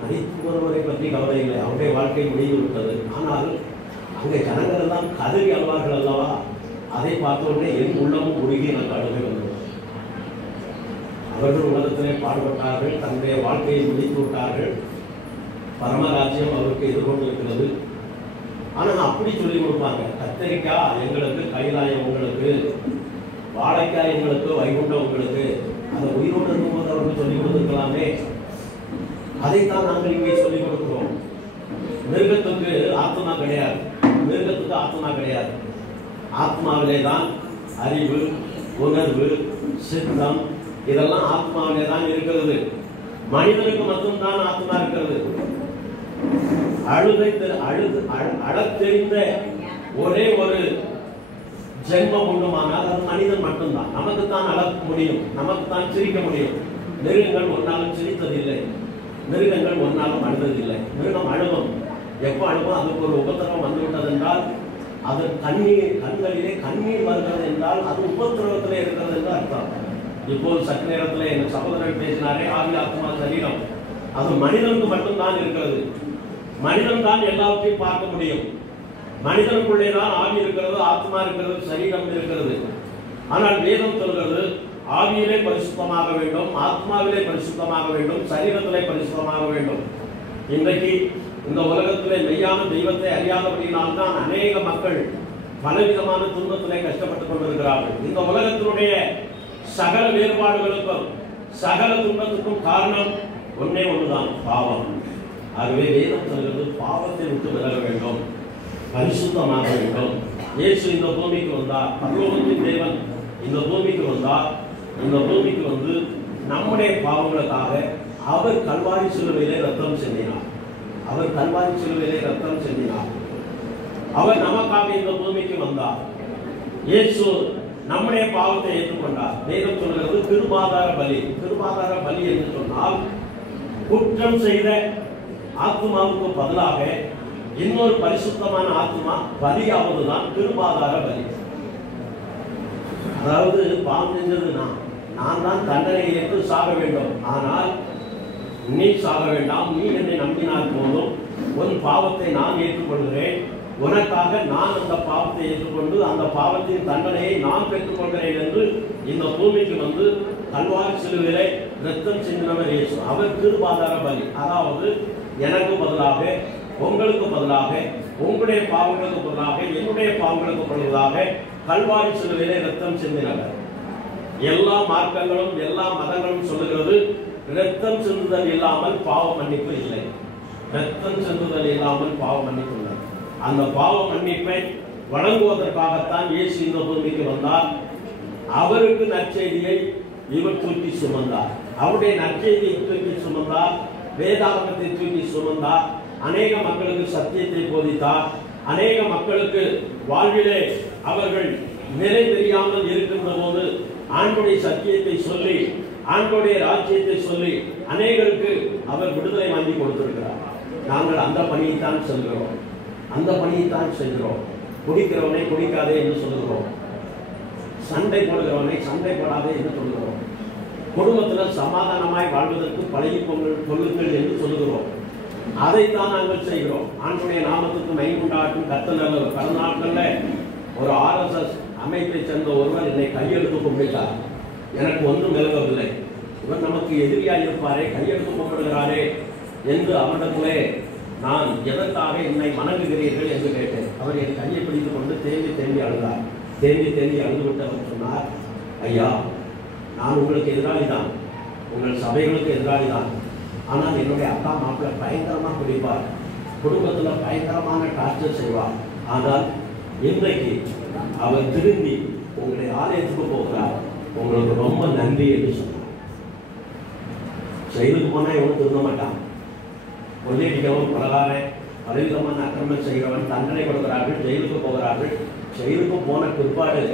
மனித ஒருவரை பற்றி கவலை இல்லை, அவருடைய வாழ்க்கை முடிந்து விட்டது. ஆனால் அங்கே ஜனங்கள் எல்லாம் கதறி அழுவார்கள் அல்லவா, அதை பார்த்த உடனே என் உள்ளமும் உருகி எனக்கு அழுகை வந்தது. அவர்கள் உலகத்திலே பாடுபட்டார்கள், தன்னுடைய வாழ்க்கையை முடித்து விட்டார்கள், பரமராஜ்யம் அவருக்கு எதிர்கொண்டு இருக்கிறது. ஆனால் அப்படி சொல்லி கொடுப்பாங்க, கத்தரிக்காய் எங்களுக்கு, கைலாயம் உங்களுக்கு, வாழைக்காய் எங்களுக்கு, வைகுண்டம் உங்களுக்கு. அதை உயிரோடு இருக்கும்போது அவருக்கு சொல்லிக் கொடுத்துருக்கலாமே. அதைத்தான் நாங்கள் இங்கே சொல்லிக் கொடுக்கிறோம். மிருகத்துக்கு ஆத்மா கிடையாது, மிருகத்துக்கு ஆத்மா கிடையாது. ஆத்மாவிலே தான் அறிவு, உணர்வு, சித்தம் இதெல்லாம் ஆத்மாவிலே தான் இருக்கிறது. மனிதனுக்கு மட்டும்தான் ஆத்மா இருக்கிறது. அழத் தெரிந்த ஒரே ஒரு ஜென்மம் உண்டுமானால் அது மனிதன் மட்டும்தான். நமக்கு தான் அழ முடியும், நமக்கு தான் சிரிக்க முடியும். மிருகங்கள் ஒன்றாலும் சிரித்ததில்லை, மிருகங்கள் ஒன்றாலும் அழுததில்லை. மிருகம் அழுகும். எப்போ அழுகும்? அதுக்கு ஒரு உபத்திரவம் வந்துவிட்டது என்றால், அது கண்களிலே கண்ணீர் வருகிறது என்றால் அது உபத்திரவத்திலே இருக்கிறது என்று அர்த்தம். இப்போது சற்று நேரத்தில் என் சகோதரன் பேசினாரே, ஆவி, ஆத்மா, சரீரம், அது மனிதனுக்கு மட்டும்தான் இருக்கிறது. மனிதன் தான் எல்லாவற்றையும் பார்க்க முடியும். மனிதனுக்குள்ளே தான் ஆவி இருக்கிறது, ஆத்மா இருக்கிறது, சரீரம் இருக்கிறது. ஆனால் வேதம் சொல்கிறது ஆவியிலே பரிசுத்தமாக வேண்டும், ஆத்மாவிலே பரிசுத்தமாக வேண்டும், சரீரத்திலே பரிசுத்தமாக வேண்டும். இன்றைக்கு இந்த உலகத்திலே மெய்யான தெய்வத்தை அறியாதபடியினால் தான் அநேக மக்கள் பலவிதமான துன்பத்திலே கஷ்டப்பட்டுக் கொண்டிருக்கிறார்கள். இந்த உலகத்தினுடைய சகல வேறுபாடுகளுக்கும் சகல துன்பத்துக்கும் காரணம் ஒன்னே ஒண்ணுதான், பாவம். ஆகவே வேதம் சொல்கிறது பாவத்தை விட்டு விலக வேண்டும், பரிசுத்தமாக வேண்டும். இயேசு இந்த பூமிக்கு வந்தார், பரலோகத்தின் தேவன் இந்த பூமிக்கு வந்தார். இந்த பூமிக்கு வந்து நம்முடைய பாவங்களுக்காக அவர் கல்வாரி சிலுவையிலே ரத்தம் சிந்தினார். அவர் கல்வாரி சிலுவையிலே ரத்தம் சிந்தினார். அவர் நமக்காக இந்த பூமிக்கு வந்தார். இயேசு நம்முடைய பாவத்தை ஏற்றுக்கொண்டார். வேதம் சொல்கிறது கிருபாதார பலி. கிருபாதார பலி என்று சொன்னால் குற்றம் செய்த ஆத்மாவுக்கு பதிலாக இன்னொரு பரிசுத்தமான ஆத்மா பலியாவதுதான் கிருபாதார பலி. அதாவது பாவம் செஞ்சது நான் தான் தண்டனை ஏற்று சாக வேண்டும். ஆனால் நீ சாக வேண்டாம், நீ என்னை நம்பினால் போதும், உன் பாவத்தை நான் ஏற்றுக்கொள்கிறேன், உனக்காக நான் அந்த பாவத்தை ஏற்றுக்கொண்டு அந்த பாவத்தின் தண்டனையை நான் பெற்றுக்கொள்கிறேன் என்று இந்த பூமிக்கு வந்து கல்வாரி சிலுவையிலே ரத்தம் சிந்தினவர் இயேசு. அவர் கிருபாதார பலி. அதாவது எனக்கு பதிலாக, உங்களுக்கு பதிலாக, உங்களுடைய பாவங்களுக்கு பதிலாக, என்னுடைய பாவங்களுக்கு பதிலாக கல்வாரி சிலுவையிலே ரத்தம் சிந்தினவர். எல்லா மார்க்கங்களும் எல்லா மதங்களும் சொல்லுகிறது ரத்தம் சிந்துதல் இல்லாமல் பாவ மன்னிப்பு இல்லை. ரத்தம் சிந்துதல் இல்லாமல் பாவ மன்னிப்பு இல்லை. அந்த பாவ மன்னிப்பை வழங்குவதற்காகத்தான் இயேசு இந்த பூமிக்கு வந்தார். அவருக்கு நற்செய்தியை இவர் தூக்கி சுமந்தார். அவருடைய நற்செய்தியை தூக்கி சுமந்தார். வேதாகமத்தை தூக்கி சுமந்தார். அநேக மக்களுக்கு சத்தியத்தை போதித்தார். அநேக மக்களுக்கு வாழ்விலே அவர்கள் நிலை தெரியாமல் இருக்கின்ற போது ஆண்டவருடைய சத்தியத்தை சொல்லி, ஆண்டவருடைய ராஜ்யத்தை சொல்லி அநேகருக்கு அவர் விடுதலை வாங்கி கொடுத்திருக்கிறார். நாங்கள் அந்த பணியைத்தான் செல்கிறோம், அந்த பணியைத்தான் செய்கிறோம். குடிக்கிறவனை குடிக்காதே என்று சொல்லுகிறோம், சண்டை போடுகிறவனை சண்டை போடாதே என்று சொல்லுகிறோம், குடும்பத்தில் சமாதானமாய் வாழ்வதற்கு பழகி கொள்ளுங்கள் என்று சொல்லுகிறோம். அதைத்தான் நாங்கள் செய்கிறோம். ஆண்டவருடைய நாமத்துக்கு மகிமையுண்டாகட்டும். கர்த்தர் கடந்த நாட்களில் ஒரு RSS அமைப்பை சேர்ந்த ஒருவர் என்னை கையெழுத்து கும்பிட்டார். எனக்கு ஒன்றும் விளங்கவில்லை. இவர் நமக்கு எதிரியாக இருப்பாரே, கையெழுத்து கும்பிடுகிறாரே என்று அவரிடத்திலே நான் எதற்காக என்னை வணங்குகிறீர்கள் என்று கேட்டேன். அவர் என் கையை பிடித்துக் கொண்டு தேம்பி தேம்பி அழுதார். தேம்பி தேம்பி அழுதுவிட்டு அவர் சொன்னார், ஐயா, நான் உங்களுக்கு எதிராளி தான், உங்கள் சபைகளுக்கு எதிராளி தான். ஆனால் என்னுடைய அக்கா மாப்பிள்ளை பயங்கரமாக குடிப்பார், குடும்பத்தில் பயங்கரமான டார்ச்சர் செய்வார். ஆனால் இன்றைக்கு அவர் திரும்பி உங்களுடைய ஆலயத்துக்கு போகிறார், உங்களுக்கு ரொம்ப நன்றி என்று சொன்னார். செயலுக்கு போனால் எவனும் திருந்த மாட்டான். கொள்ளையடிக்கிறவன், கொலகாரன், பலவிதமான அக்கிரமம் செய்கிறவன் தண்டனை கொடுக்கிறார்கள், ஜெயிலுக்கு போகிறார்கள். ஜெயிலுக்கு போன பிற்பாடு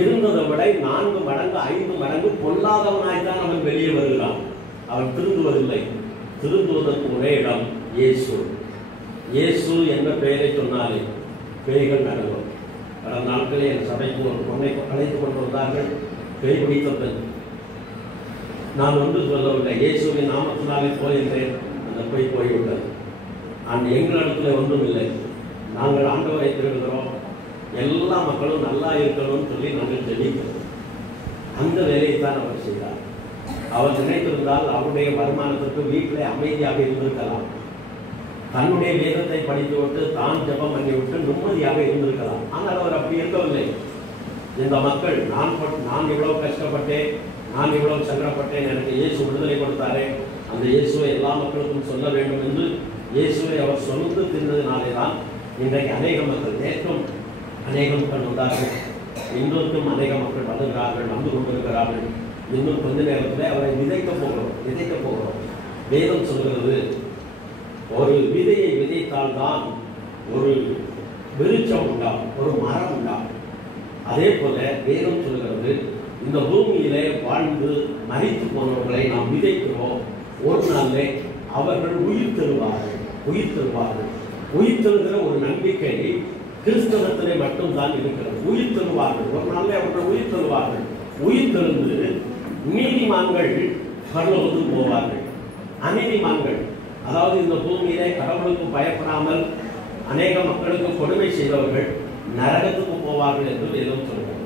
இருந்ததை விட 4 மடங்கு 5 மடங்கு பொல்லாதவனாய்த்தான் அவன் வெளியே வருகிறான். அவன் திருந்துவதில்லை. திருந்துவதற்கு ஒரே இடம் இயேசு. இயேசு என்ற பெயரை சொன்னாலே பேய்கள் நடக்கும். பல நாட்களே என் சபைக்கு ஒரு பொண்ணை அழைத்துக் கொண்டு வந்தார்கள். பேய் பிடித்த பெண். நான் ஒன்று சொல்லவில்லை, இயேசுவின் நாமத்தினாலே போகின்றேன். அந்த பேய் போய்விட்டது. எங்களிடத்துல ஒன்றும் இல்லை. நாங்கள் ஆண்டவரை திருடுகிறோம், எல்லா மக்களும் நல்லா இருக்கணும்னு சொல்லி நாங்கள் ஜெபிக்கிறோம். அந்த வேலையை தான் அவர் செய்தார். அவர் நினைத்திருந்தால் அவருடைய வருமானத்திற்கு வீட்டிலே அமைதியாக இருந்திருக்கலாம். தன்னுடைய வேதத்தை படித்துவிட்டு தான் ஜெபம் பண்ணிவிட்டு நிம்மதியாக இருந்திருக்கலாம். ஆனால் அவர் அப்படி இருக்கவில்லை. இந்த மக்கள் நான் இவ்வளவு கஷ்டப்பட்டேன், நான் இவ்வளவு சங்கடப்பட்டேன், எனக்கு இயேசு விடுதலை கொடுத்தாரே, அந்த இயேசுவை எல்லா மக்களுக்கும் சொல்ல வேண்டும் என்று இயேசுவை அவர் சொல்லிட்டு தின்றதினாலே தான் இன்றைக்கு அநேக மக்கள், நேற்றும் அநேக மக்கள் வந்தார்கள், இன்றைக்கும் அநேக மக்கள் வருகிறார்கள், வந்து கொண்டிருக்கிறார்கள். இன்னும் கொஞ்ச நேரத்தில் அவரை விதைக்க போகிறோம். வேதம் சொல்கிறது, ஒரு விதையை விதைத்தால்தான் ஒரு விருட்சம் உண்டாகும், ஒரு மரம் உண்டாகும். அதே போல வேதம் சொல்கிறது, இந்த பூமியிலே வாழ்ந்து மரித்து போனவர்களை நாம் விதைக்கிறோம். ஒரு நாளிலே அவர்கள் உயிர் தருவார்கள். உயிர் தருகிற ஒரு நம்பிக்கை கிறிஸ்தவத்திலே மட்டும்தான் இருக்கிறது. உயிர் தருவார்கள், ஒரு நாளிலே அவர்கள் உயிர் தருவார்கள். உயிர் தருந்து நீதிமான்கள் பரலோகத்துக்கு போவார்கள். அநீதிமான்கள், அதாவது இந்த பூமியிலே கடவுளுக்கு பயப்படாமல் அநேக மக்களுக்கு கொடுமை செய்தவர்கள் நரகத்துக்கு போவார்கள் என்று வேதம் சொல்கிறது.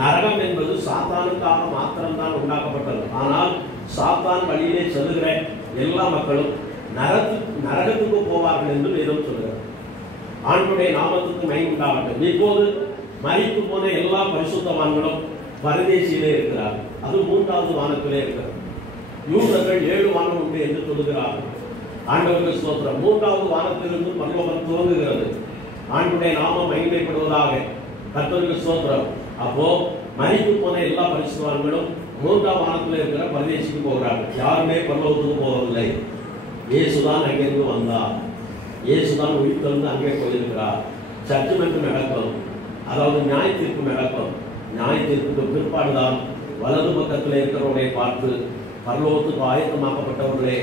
நரகம் என்பது சாத்தானுக்காக மாத்திரம்தான் உண்டாக்கப்பட்டது. ஆனால் சாத்தான் வழியிலே செல்லுகிற எல்லா மக்களும் நரகத்துக்கு போவார்கள் என்று வேதம் சொல்கிறது. ஆண்டவருடைய நாமத்துக்கு மகிமை உண்டாகட்டும். இப்போது மரித்து போன எல்லா பரிசுத்தவான்களும் பரதேசியிலே இருக்கிறார். அது 3வது வானத்திலே இருக்கிறது. யூதர்கள் 7 வானம் உண்டு என்று சொல்லுகிறார்கள். ஆண்டவருக்கு ஸ்தோத்திரம். 3வது வானத்திலிருந்து பரலோகம் துவங்குகிறது. ஆண்டவருடைய நாமம் மகிமைப்படுவதாக. கர்த்தருக்கு ஸ்தோத்திரம். அப்போ மரித்து போன எல்லா பரிசுத்தவான்களும் 3ஆம் வானத்தில் இருக்கிற பரதேசிக்கு போகிறார்கள். யாருமே பரலோகத்துக்கு போவதில்லை. இயேசுதான் அங்கிருந்து வந்தார். இயேசுதான் உயிர்த்தெழுந்து அங்கே போயிருக்கிறார். ஜட்ஜ்மெண்ட் நடக்கும், அதாவது நியாய தீர்ப்பு நடக்கும். நியாய தீர்ப்புக்கு பிற்பாடுதான் வலது பக்கத்தில் இருக்கிறவர்களை பார்த்து, பரலோகத்துக்கு ஆயத்தமாக்கப்பட்டவர்களே,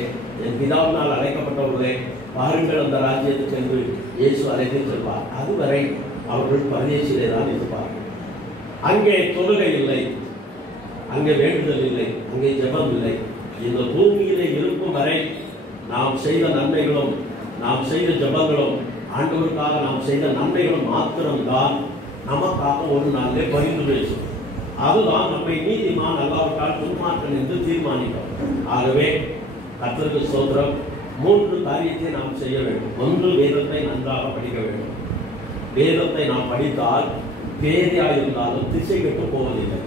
என் பிதாவினால் அழைக்கப்பட்டவர்களே, பாருங்கள் அந்த ராஜ்யத்துக்கு என்று இயேசு அழைத்து செல்வார். அதுவரை அவர்கள் பரதேசிலே தான் இருப்பார்கள். அங்கே தொழுகை இல்லை, அங்கே வேண்டுதல் இல்லை, அங்கே ஜெபம் இல்லை. இந்த பூமியிலே இருக்கும் வரை நாம் செய்த நன்மைகளும் நாம் செய்த ஜெபங்களும் ஆண்டவருக்காக நாம் செய்த நன்மைகளும் மாத்திரம்தான் நமக்காக ஒரு நாளிலே பரிந்து பேசும். அதுதான் நம்மை நீதிமான் அல்லாவிட்டால் துன்மார்க்கன் என்று தீர்மானிக்கும். ஆகவே கர்த்தருக்கு ஸ்தோத்திரம். 3 காரியத்தை நாம் செய்ய வேண்டும். 1, வேதத்தை நன்றாக படிக்க வேண்டும். வேதத்தை நாம் படித்தால் பேதையாயிருந்தாலும் திசை கெட்டு போவதில்லை.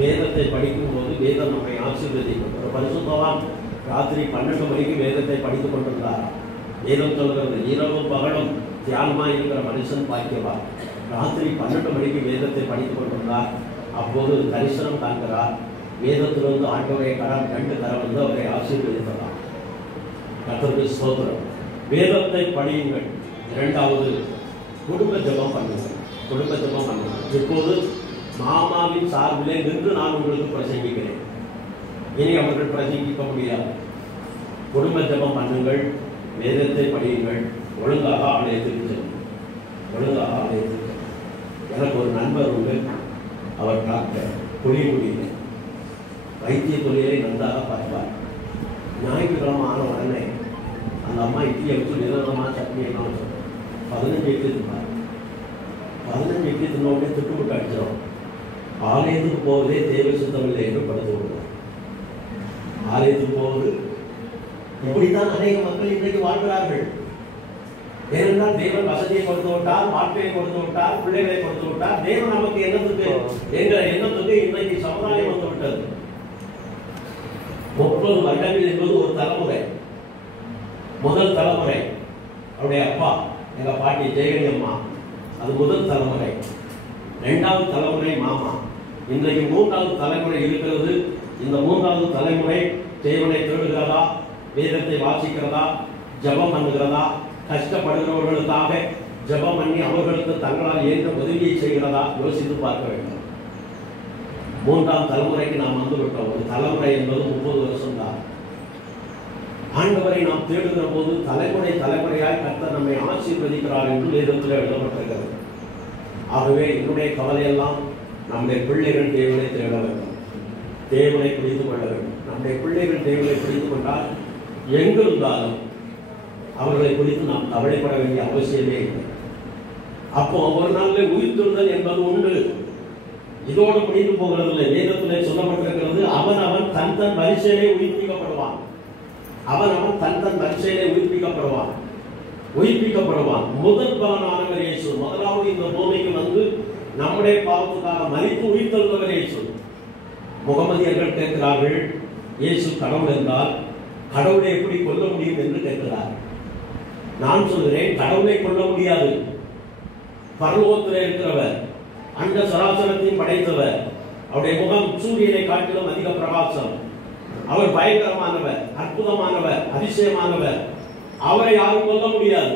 வேதத்தை படிக்கும் போது வேதம் நம்மை ஆசீர்வதிக்கும். ஒரு பரிசுத்தவான் ராத்திரி 12 மணிக்கு வேதத்தை படித்துக் கொண்டிருந்தார். வேதம் சொல்கிறது, இரவும் பகலும் தியானமாய் இருக்கிற மனுஷன் பாக்கியவார். ராத்திரி 12 மணிக்கு வேதத்தை படித்துக் கொண்டிருந்தார். அப்போது தரிசனம் காண்கிறார். வேதத்திலிருந்து ஆண்டவரை கரம் 2 கரம் வந்து அவரை ஆசீர்வதித்ததார். கர்த்தருக்கு ஸ்தோத்திரம். வேதத்தை படியுங்கள். 2வது குடும்ப ஜெபம் பண்ணுங்கள். குடும்ப ஜெபம் பண்ணுங்கள். இப்போது மாமாவின் சார்பிலே நின்று நான் உங்களுக்கு பிரசங்கிக்கிறேன். இனி அவர்கள் பிரசங்கிக்க முடியாது. குடும்ப ஜெபம் பண்ணுங்கள், வேதத்தை படியுங்கள், ஒழுங்காக ஆலயத்திற்கு செல்லுங்கள். ஒழுங்காக ஆலயத்திற்கு. எனக்கு ஒரு நண்பர் உண்டு. அவர் டாக்டர், புலிமுடியில் வைத்திய தொழிலை நன்றாக பார்ப்பார். ஞாயிற்றுக்கிழமை ஆன உடனே அந்த அம்மா இட்லியை வச்சு நிரந்தரமாக சட்னி எல்லாம் 15 இட்லி தின்பார். 15 இட்லி தின்ன உடனே திட்டுமுட்டு அடிச்சிடும். ஆலயத்துக்கு போவதே தேவை சுத்தமில்லை என்று படுத்து விடுவோம். ஆலயத்துக்கு போவது இப்படித்தான் அநேக மக்கள் இன்றைக்கு வாழ்கிறார்கள். ஏனென்றால் தேவன் வசதியை கொடுத்து விட்டார், வாழ்க்கையை கொடுத்து விட்டார், பிள்ளைகளை கொடுத்து விட்டார். தேவன் நமக்கு என்னத்துக்கு என்ற எண்ணத்துக்கு இன்றைக்கு சமுதாயம் வந்து விட்டது. 30 வருடங்கள் என்பது ஒரு தலைமுறை. முதல் தலைமுறை அவருடைய அப்பா, எங்க பாட்டி ஜெயகணி அம்மா, அது முதல் தலைமுறை. 2வது தலைமுறை மாமா. இன்றைக்கு 3வது தலைமுறை இருக்கிறது. இந்த 3வது தலைமுறை தேவனை தேடுகிறதா, வேதத்தை வாசிக்கிறதா, ஜெபம் பண்ணுகிறதா, கஷ்டப்படுகிறவர்களுக்காக ஜெபம் பண்ணி அவர்களுக்கு தங்களால் ஏற்ற உதவியை செய்கிறதா யோசித்து பார்க்க வேண்டும். 3ஆம் தலைமுறைக்கு நாம் வந்துவிட்டோம். ஒரு தலைமுறை என்பது 30 வருஷம் தான். ஆண்டவரை நாம் தேடுகிற போது தலைமுறை தலைமுறையாய் கர்த்தர் நம்மை ஆசீர்வதிக்கிறார் என்று வேதத்தில் எழுதப்பட்டிருக்கிறது. ஆகவே என்னுடைய கவலையெல்லாம் நம்முடைய பிள்ளைகள் தேவனை தேட வேண்டும், தேவனை பிடித்துக் கொள்ள வேண்டும். நம்முடைய பிள்ளைகள் தேவனை பிடித்துக் கொண்டால் எங்கிருந்தாலும் அவர்களை குறித்து நாம் கவலைப்பட வேண்டிய அவசியமே இல்லை. அப்போ ஒரு நாளில் உயிர்த்தெழுதல் என்பது உண்டு. இதோடு முடிந்து போகிறதில்லை. வேதத்திலே சொல்லப்பட்டிருக்கிறது, அவன் தன் தன் வரிசையிலே உயிர்ப்பிக்கப்படுவான். அவன் தன் தன் வரிசையிலே உயிர்ப்பிக்கப்படுவான். முதல் பலனானவர் இயேசு. முதலாவது இந்த பூமிக்கு வந்து நம்முடைய பாவத்துக்காக மரித்து உயிர்த்தெழுந்தவர் இயேசு. முகமதியர்கள் கேட்கிறார்கள், இயேசு கடவுள் என்றால் கடவுளை எப்படி கொல்ல முடியும் என்று கேட்கிறார். நான் சொல்கிறேன், கடவுளை கொல்ல முடியாது. பரலோகத்தில் இருக்கிறவர், அந்த சராசரத்தையும் படைத்தவர், அவருடைய முகம் சூரியனை காட்டிலும் அதிக பிரகாசம். அவர் பயங்கரமானவர், அற்புதமானவர், அதிசயமானவர். அவரை யாரும் கொல்ல முடியாது.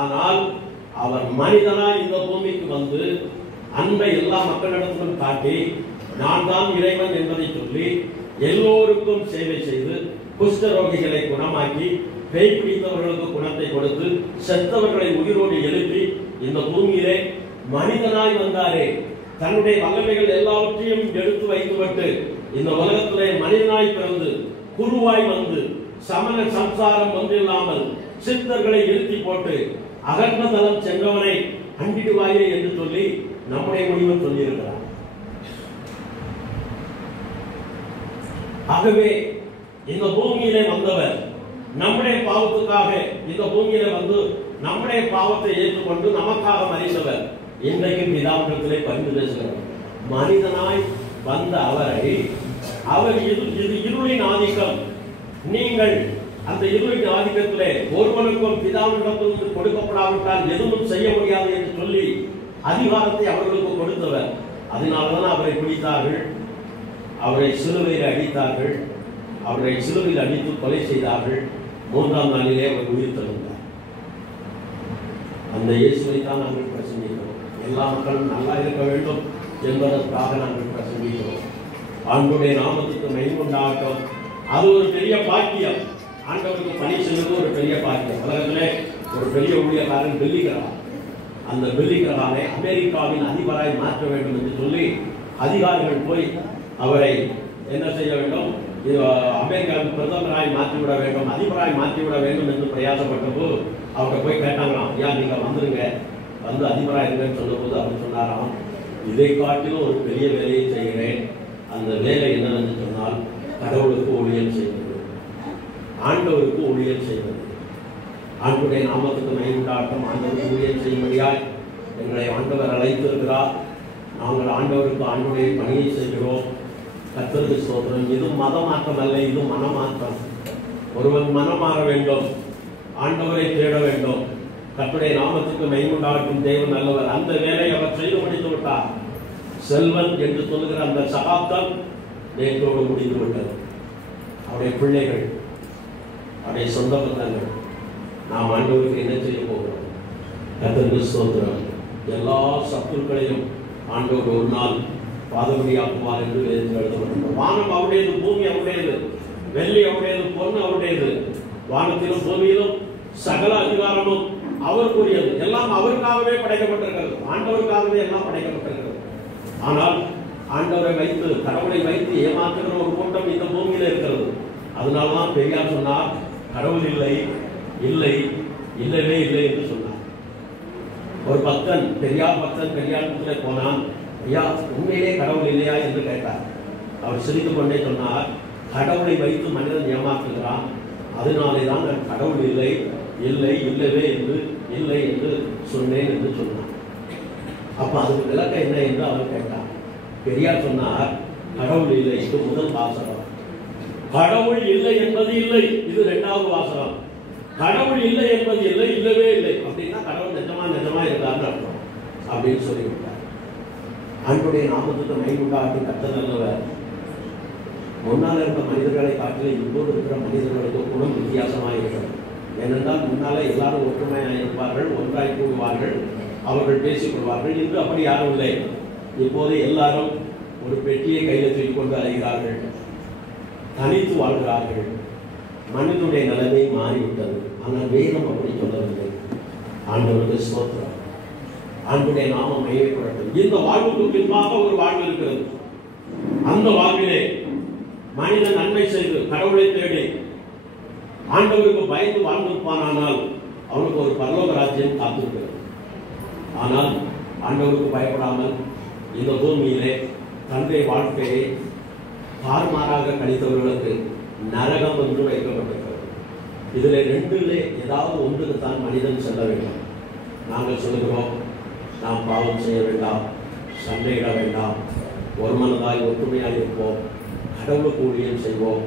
ஆனால் அவர் மனிதனாய் இந்த பூமிக்கு வந்து அன்பை எல்லா மக்களிடத்திலும் காட்டி, நான் தான் இறைவன் என்பதை சொல்லி எல்லோருக்கும் சேவை செய்து குஷ்டரோகிகளை குணமாக்கி, பேய் பிடித்தவர்களுக்கு குணத்தை கொடுத்து, செத்தவர்களை உயிரோடு எழுப்பி இந்த பூமியிலே மனிதனாய் வந்தாரே. தன்னுடைய வல்லமைகள் எல்லாவற்றையும் எடுத்து வைத்துவிட்டு இந்த உலகத்திலே மனிதனாய் பிறந்து குருவாய் வந்து சமண சம்சாரம் ஒன்றில்லாமல் சித்தர்களை இழுத்தி போட்டு அகர்ந்த தலம் சென்றவனை அண்டிடுவாயே என்று சொல்லி நம்முடைய முடிவை சொல்லியிருக்கிறார். ஆகவே இந்த பூமியிலே வந்தவர் நம்முடைய பாவத்துக்காக இந்த பூமியிலே வந்து நம்முடைய பாவத்தை ஏற்றுக்கொண்டு நமக்காக மறித்தவர். இன்றைக்கு பிதாவிடத்திலே பரிந்து பேசுகிறார். மனிதனாய் வந்த அவரை அவர் இது இருளின் ஆதிக்கம். நீங்கள் அந்த இருளின் ஆதிக்கத்திலே ஒருவனுக்கும் பிதாவினிடத்திலிருந்து கொடுக்கப்படாவிட்டால் எதுவும் செய்ய முடியாது என்று சொல்லி அதிகாரத்தை அவர்களுக்கு கொடுத்தவர். அதனால்தான் அவரை பிடித்தார்கள், அவரை சிலுவையில் அடித்தார்கள், அவரை சிலுவையில் அடித்து கொலை செய்தார்கள். 3ஆம் நாளிலே அவர் உயிர் தெழுந்தார். அந்த இயேசுவை தான் நாங்கள் பிரசங்கிக்கிறோம். எல்லா மக்களும் நல்லா இருக்க வேண்டும் என்பதற்காக நாங்கள் பிரசங்கிக்கிறோம். ஆண்டவருடைய நாமத்துக்கு மகிமையுண்டாகட்டும். அது ஒரு பெரிய பாக்கியம். ஆண்டவருக்கு பணி செய்வது ஒரு பெரிய பாக்கியம். உலகத்திலே ஒரு பெரிய ஊழியக்காரன் பில்லிகிரஹாம். அந்த பில்லிகிரஹாமை அமெரிக்காவின் அதிபராய் மாற்ற வேண்டும் என்று சொல்லி அதிகாரிகள் போய் அவரை என்ன செய்ய வேண்டும், அமெரிக்காவின் பிரதமராய் மாற்றிவிட வேண்டும், அதிபராய் மாற்றிவிட வேண்டும் என்று பிரயாசப்பட்டபோது அவரை போய் கேட்டாங்களாம், ஐயா நீங்க வந்துருங்க, வந்து அதிபராக இருங்கன்னு சொன்னபோது அவர் சொன்னாராம், இதை காட்டிலும் ஒரு பெரிய வேலையை செய்கிறேன். அந்த வேலை என்னவென்று சொன்னால் கடவுளுக்கு ஊழியம் செய்வது, ஆண்டவருக்கு ஊழியம் செய்வது. ஆண்டவருடைய நாமத்துக்கு மகிமையுண்டாகட்டும். ஆண்டவருக்கு ஊழியம் செய்யும்படியாய் எங்களை ஆண்டவர் அழைத்திருக்கிறார். நாங்கள் ஆண்டவருக்கு ஆண்டவருடைய பணியை செய்கிறோம். கர்த்தருக்கு ஸ்தோத்திரம். இது மதமாற்றம் அல்ல, இது மனமாற்றம். ஒருவன் மனம் மாற வேண்டும், ஆண்டவரை தேட வேண்டும். கர்த்தருடைய நாமத்துக்கு மகிமையுண்டாகட்டும். தேவன் நல்லவர். அந்த வேலையை அவர் செய்து முடித்து விட்டார். செல்வன் என்று சொல்லுகிற அந்த சகாப்தம் நேற்றோடு முடிந்து விட்டது. அவருடைய பிள்ளைகள், அவருடைய சொந்த பந்தங்கள், நாம் ஆண்டவருக்கு என்ன செய்ய போகிறோம்? கர்த்தருக்கு ஸ்தோத்திரம். எல்லா சத்துருக்களையும் ஆண்டவர் ஒரு நாள் பாதபடியாக்குவார் என்று எழுதப்பட்டிருக்கிறது. வானம் அவருடையது, பூமி அவருடையது, வெள்ளி அவருடையது, பொன் அவருடையது. வானத்திலும் பூமியிலும் சகல அதிகாரமும் அவருக்குரியது. எல்லாம் அவருக்காகவே படைக்கப்பட்டிருக்கிறது. ஆண்டவருக்காகவே எல்லாம் படைக்கப்பட்டிருக்கிறது. ஆனால் ஆண்டவரை வைத்து, கடவுளை வைத்து ஏமாற்றுகிற ஒரு கூட்டம் இந்த பூமியில இருக்கிறது. அதனால்தான் பெரியார் சொன்னார், கடவுள் இல்லை, இல்லை, இல்லவே இல்லை என்று சொன்னார். ஒரு பக்தன், பெரியார் பக்தன் பெரியார் போனான். ஐயா உண்மையிலே கடவுள் இல்லையா என்று கேட்டார். அவர் சிரித்துக் கொண்டே சொன்னார், கடவுளை வைத்து மனிதன் ஏமாற்றுகிறான், அதனாலே தான் நான் கடவுள் இல்லை, இல்லை, இல்லவே என்று, இல்லை என்று சொன்னேன் என்று சொன்னார். அப்ப அதுக்கு விளக்கம் என்ன என்று அவர் கேட்டார். பெரியார் சொன்னார், கடவுள் இல்லை, இது முதல் வாசகம். கடவுள் இல்லை என்பது இல்லை, இது 2வது வாசகம். கடவுள் இல்லை என்பது இல்லை, இல்லவே இல்லை அப்படின்னா கடவுள் நிஜமா இருக்காருன்னு அர்த்தம் அப்படின்னு சொல்லிவிட்டார். ஆண்டவருடைய நாமத்துக்கு மகிமையுண்டாகட்டும். கர்த்தர் நல்லவர். முன்னால் இருந்த மனிதர்களை காட்டிலும் இப்போது இருக்கிற மனிதர்களுக்கு குணம் வித்தியாசமாக இருக்கிறது. ஏனென்றால் முன்னாலே எல்லாரும் ஒற்றுமையாக இருப்பார்கள், ஒன்றாய் கூடுவார்கள், அவர்கள் பேசிக் கொள்வார்கள். இன்று அப்படி யாரும் இல்லை. இப்போது எல்லாரும் ஒரு பெட்டியை கையில் தூக்கிக் கொண்டு அலைகிறார்கள், தனித்து வாழ்கிறார்கள். மனிதனுடைய நிலைமை மாறிவிட்டது. ஆனால் வேதம் அப்படி சொல்லவில்லை. ஆண்டவருக்கு ஸ்தோத்திரம். ஆண்டவருடைய நாமம் மகிமைப்படட்டும். இந்த வாழ்வுக்கு பின்பாக ஒரு வாழ்வு இருக்கிறது. அந்த வாழ்விலே மனிதன் நன்மை செய்து கடவுளை தேடி ஆண்டவருக்கு பயந்து வாழ்ந்திருப்பானால் அவனுக்கு ஒரு பரலோக ராஜ்யம் காத்திருக்கிறது. ஆனால் ஆண்டவருக்கு பயப்படாமல் இந்த பூமியிலே தன்னுடைய வாழ்க்கையை தாறுமாறாக கழித்தவர்களுக்கு நரகம் என்று வைக்கப்பட்டிருக்கிறது. இதில் 2 ஏதாவது ஒன்றுக்கு தான் மனிதன் செல்ல வேண்டும். நாங்கள் சொல்லுகிறோம், நாம் பாவம் செய்ய வேண்டாம், சண்டையிட வேண்டாம், ஒரு மனதாய் ஒற்றுமையாக இருப்போம், கடவுளுக்கு ஊழியம் செய்வோம்,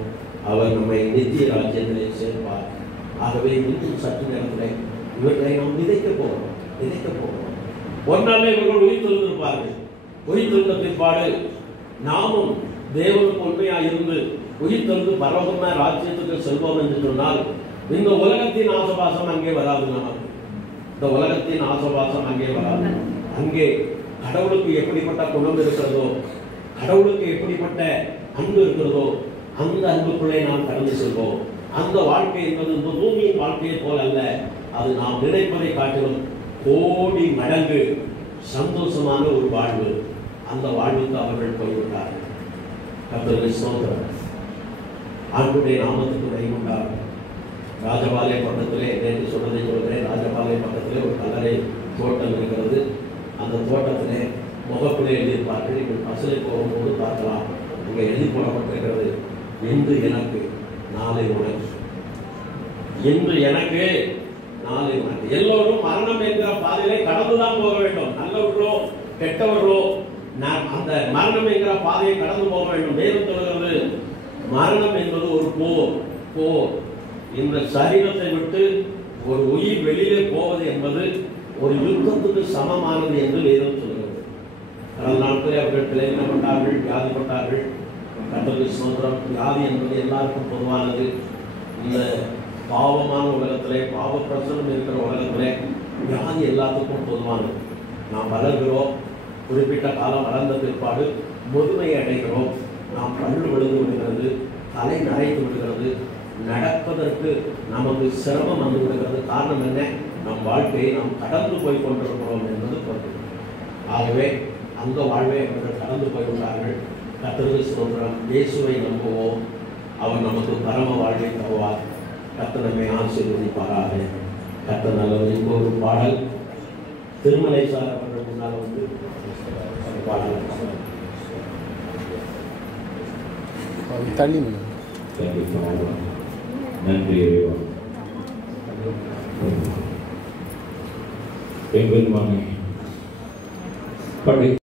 அவர் நம்மை நித்திய ராஜ்யத்திலே சேர்ப்பார். ஆகவே இன்னும் சற்று நேரத்தில் இவர்களை நாம் விதைக்க போகிறோம். ஒரு நாளே இவர்கள் உயிர்த்தெழுந்திருப்பார்கள். உயிர்த்தெழுந்த பிற்பாடு நாமும் தேவனுக்கு உண்மையாக இருந்து உயிர்த்தெழுந்து பரவமான ராஜ்யத்துக்கு செல்வோம் என்று சொன்னால் இந்த உலகத்தின் ஆசபாசம் அங்கே வராது. நமக்கு இந்த உலகத்தின் ஆசபாசம் அங்கே வராது. அங்கே கடவுளுக்கு எப்படிப்பட்ட குணம் இருக்கிறதோ, கடவுளுக்கு எப்படிப்பட்ட அன்பு இருக்கிறதோ, அந்த அன்புக்குள்ளே நாம் கடந்து செல்வோம். அந்த வாழ்க்கை என்பது இந்த பூமியின் வாழ்க்கையை போல அல்ல. அது நாம் நினைப்பதை காட்டிலும் கோடி மடங்கு சந்தோஷமான ஒரு வாழ்வு. அந்த வாழ்வுக்கு அவர்கள் போய்விட்டார்கள். கர்த்தருக்கு ஸ்தோத்திரம். ஆண்டவருடைய நாமத்துக்கு மகிமையுண்டாகட்டும். ராஜபாளையம் பக்கத்திலே, நேற்று சொன்னதை சொல்கிறேன், ராஜபாளையம் பக்கத்திலே ஒரு கல்லறை தோட்டம் இருக்கிறது. அந்த தோட்டத்திலே முகப்பிலே எழுதியிருப்பார்கள். நீங்கள் பஸ்ஸில் போகும்போது பார்க்கலாம், இங்கே எழுதி போடப்பட்டிருக்கிறது, இன்று எனக்கு நாளை உனக்கு, இன்று எனக்கு நாளை உனக்கு. எல்லோரும் மரணம் என்கிற பாதையிலே கடந்துதான் போக வேண்டும். நல்லவர்களோ கெட்டவர்களோ அந்த மரணம் என்கிற பாதையை கடந்து போக வேண்டும். வேதம் சொல்கிறது, அடுத்து மரணம் என்பது ஒரு போர். இந்த சரீரத்தை விட்டு ஒரு உயிர் வெளியே போவது என்பது ஒரு யுத்தத்துக்கு சமமானது என்று வேதம் சொல்கிறது. கடந்த நாட்களே அவர்கள் பிழைக்கப்பட்டார்கள், வியாதிப்பட்டார்கள். கர்த்தருக்கு ஸ்தோத்திரம். வியாதி என்பது எல்லாருக்கும் பொதுவானது. இந்த பாவமான உலகத்திலே, பாவ பிரச்சனை இருக்கிற உலகத்திலே வியாதி எல்லாத்துக்கும் பொதுவானது. நாம் வளர்கிறோம், குறிப்பிட்ட காலம் வளர்ந்த பிற்பாடு முதுமையை அடைகிறோம், நாம் பல்லு விழுந்து விடுகிறது, தலை நரைத்து விடுகிறது, நடப்பதற்கு நமக்கு சிரமம் வந்து விடுகிறது. காரணம் என்ன? நம் வாழ்க்கையை நாம் கடந்து போய் கொண்டிருக்கிறோம் என்பது பொருள். ஆகவே அந்த வாழ்வை அவர்கள் கடந்து போய்விட்டார்கள். கர்த்தருக்கு ஸ்தோத்திரம். இயேசுவை நம்புவோம், அவர் நமக்கு பரம வாழ்வை தருவார். கர்த்தர் நம்மை ஆசீர்வதிப்பாராக. கர்த்தர் நல்லவர். இப்போ ஒரு பாடல் திருமலை சார் அவர்கள் முன்னால் வந்து பாடல் தள்ளி நன்றி. எங்கள் மகன் படை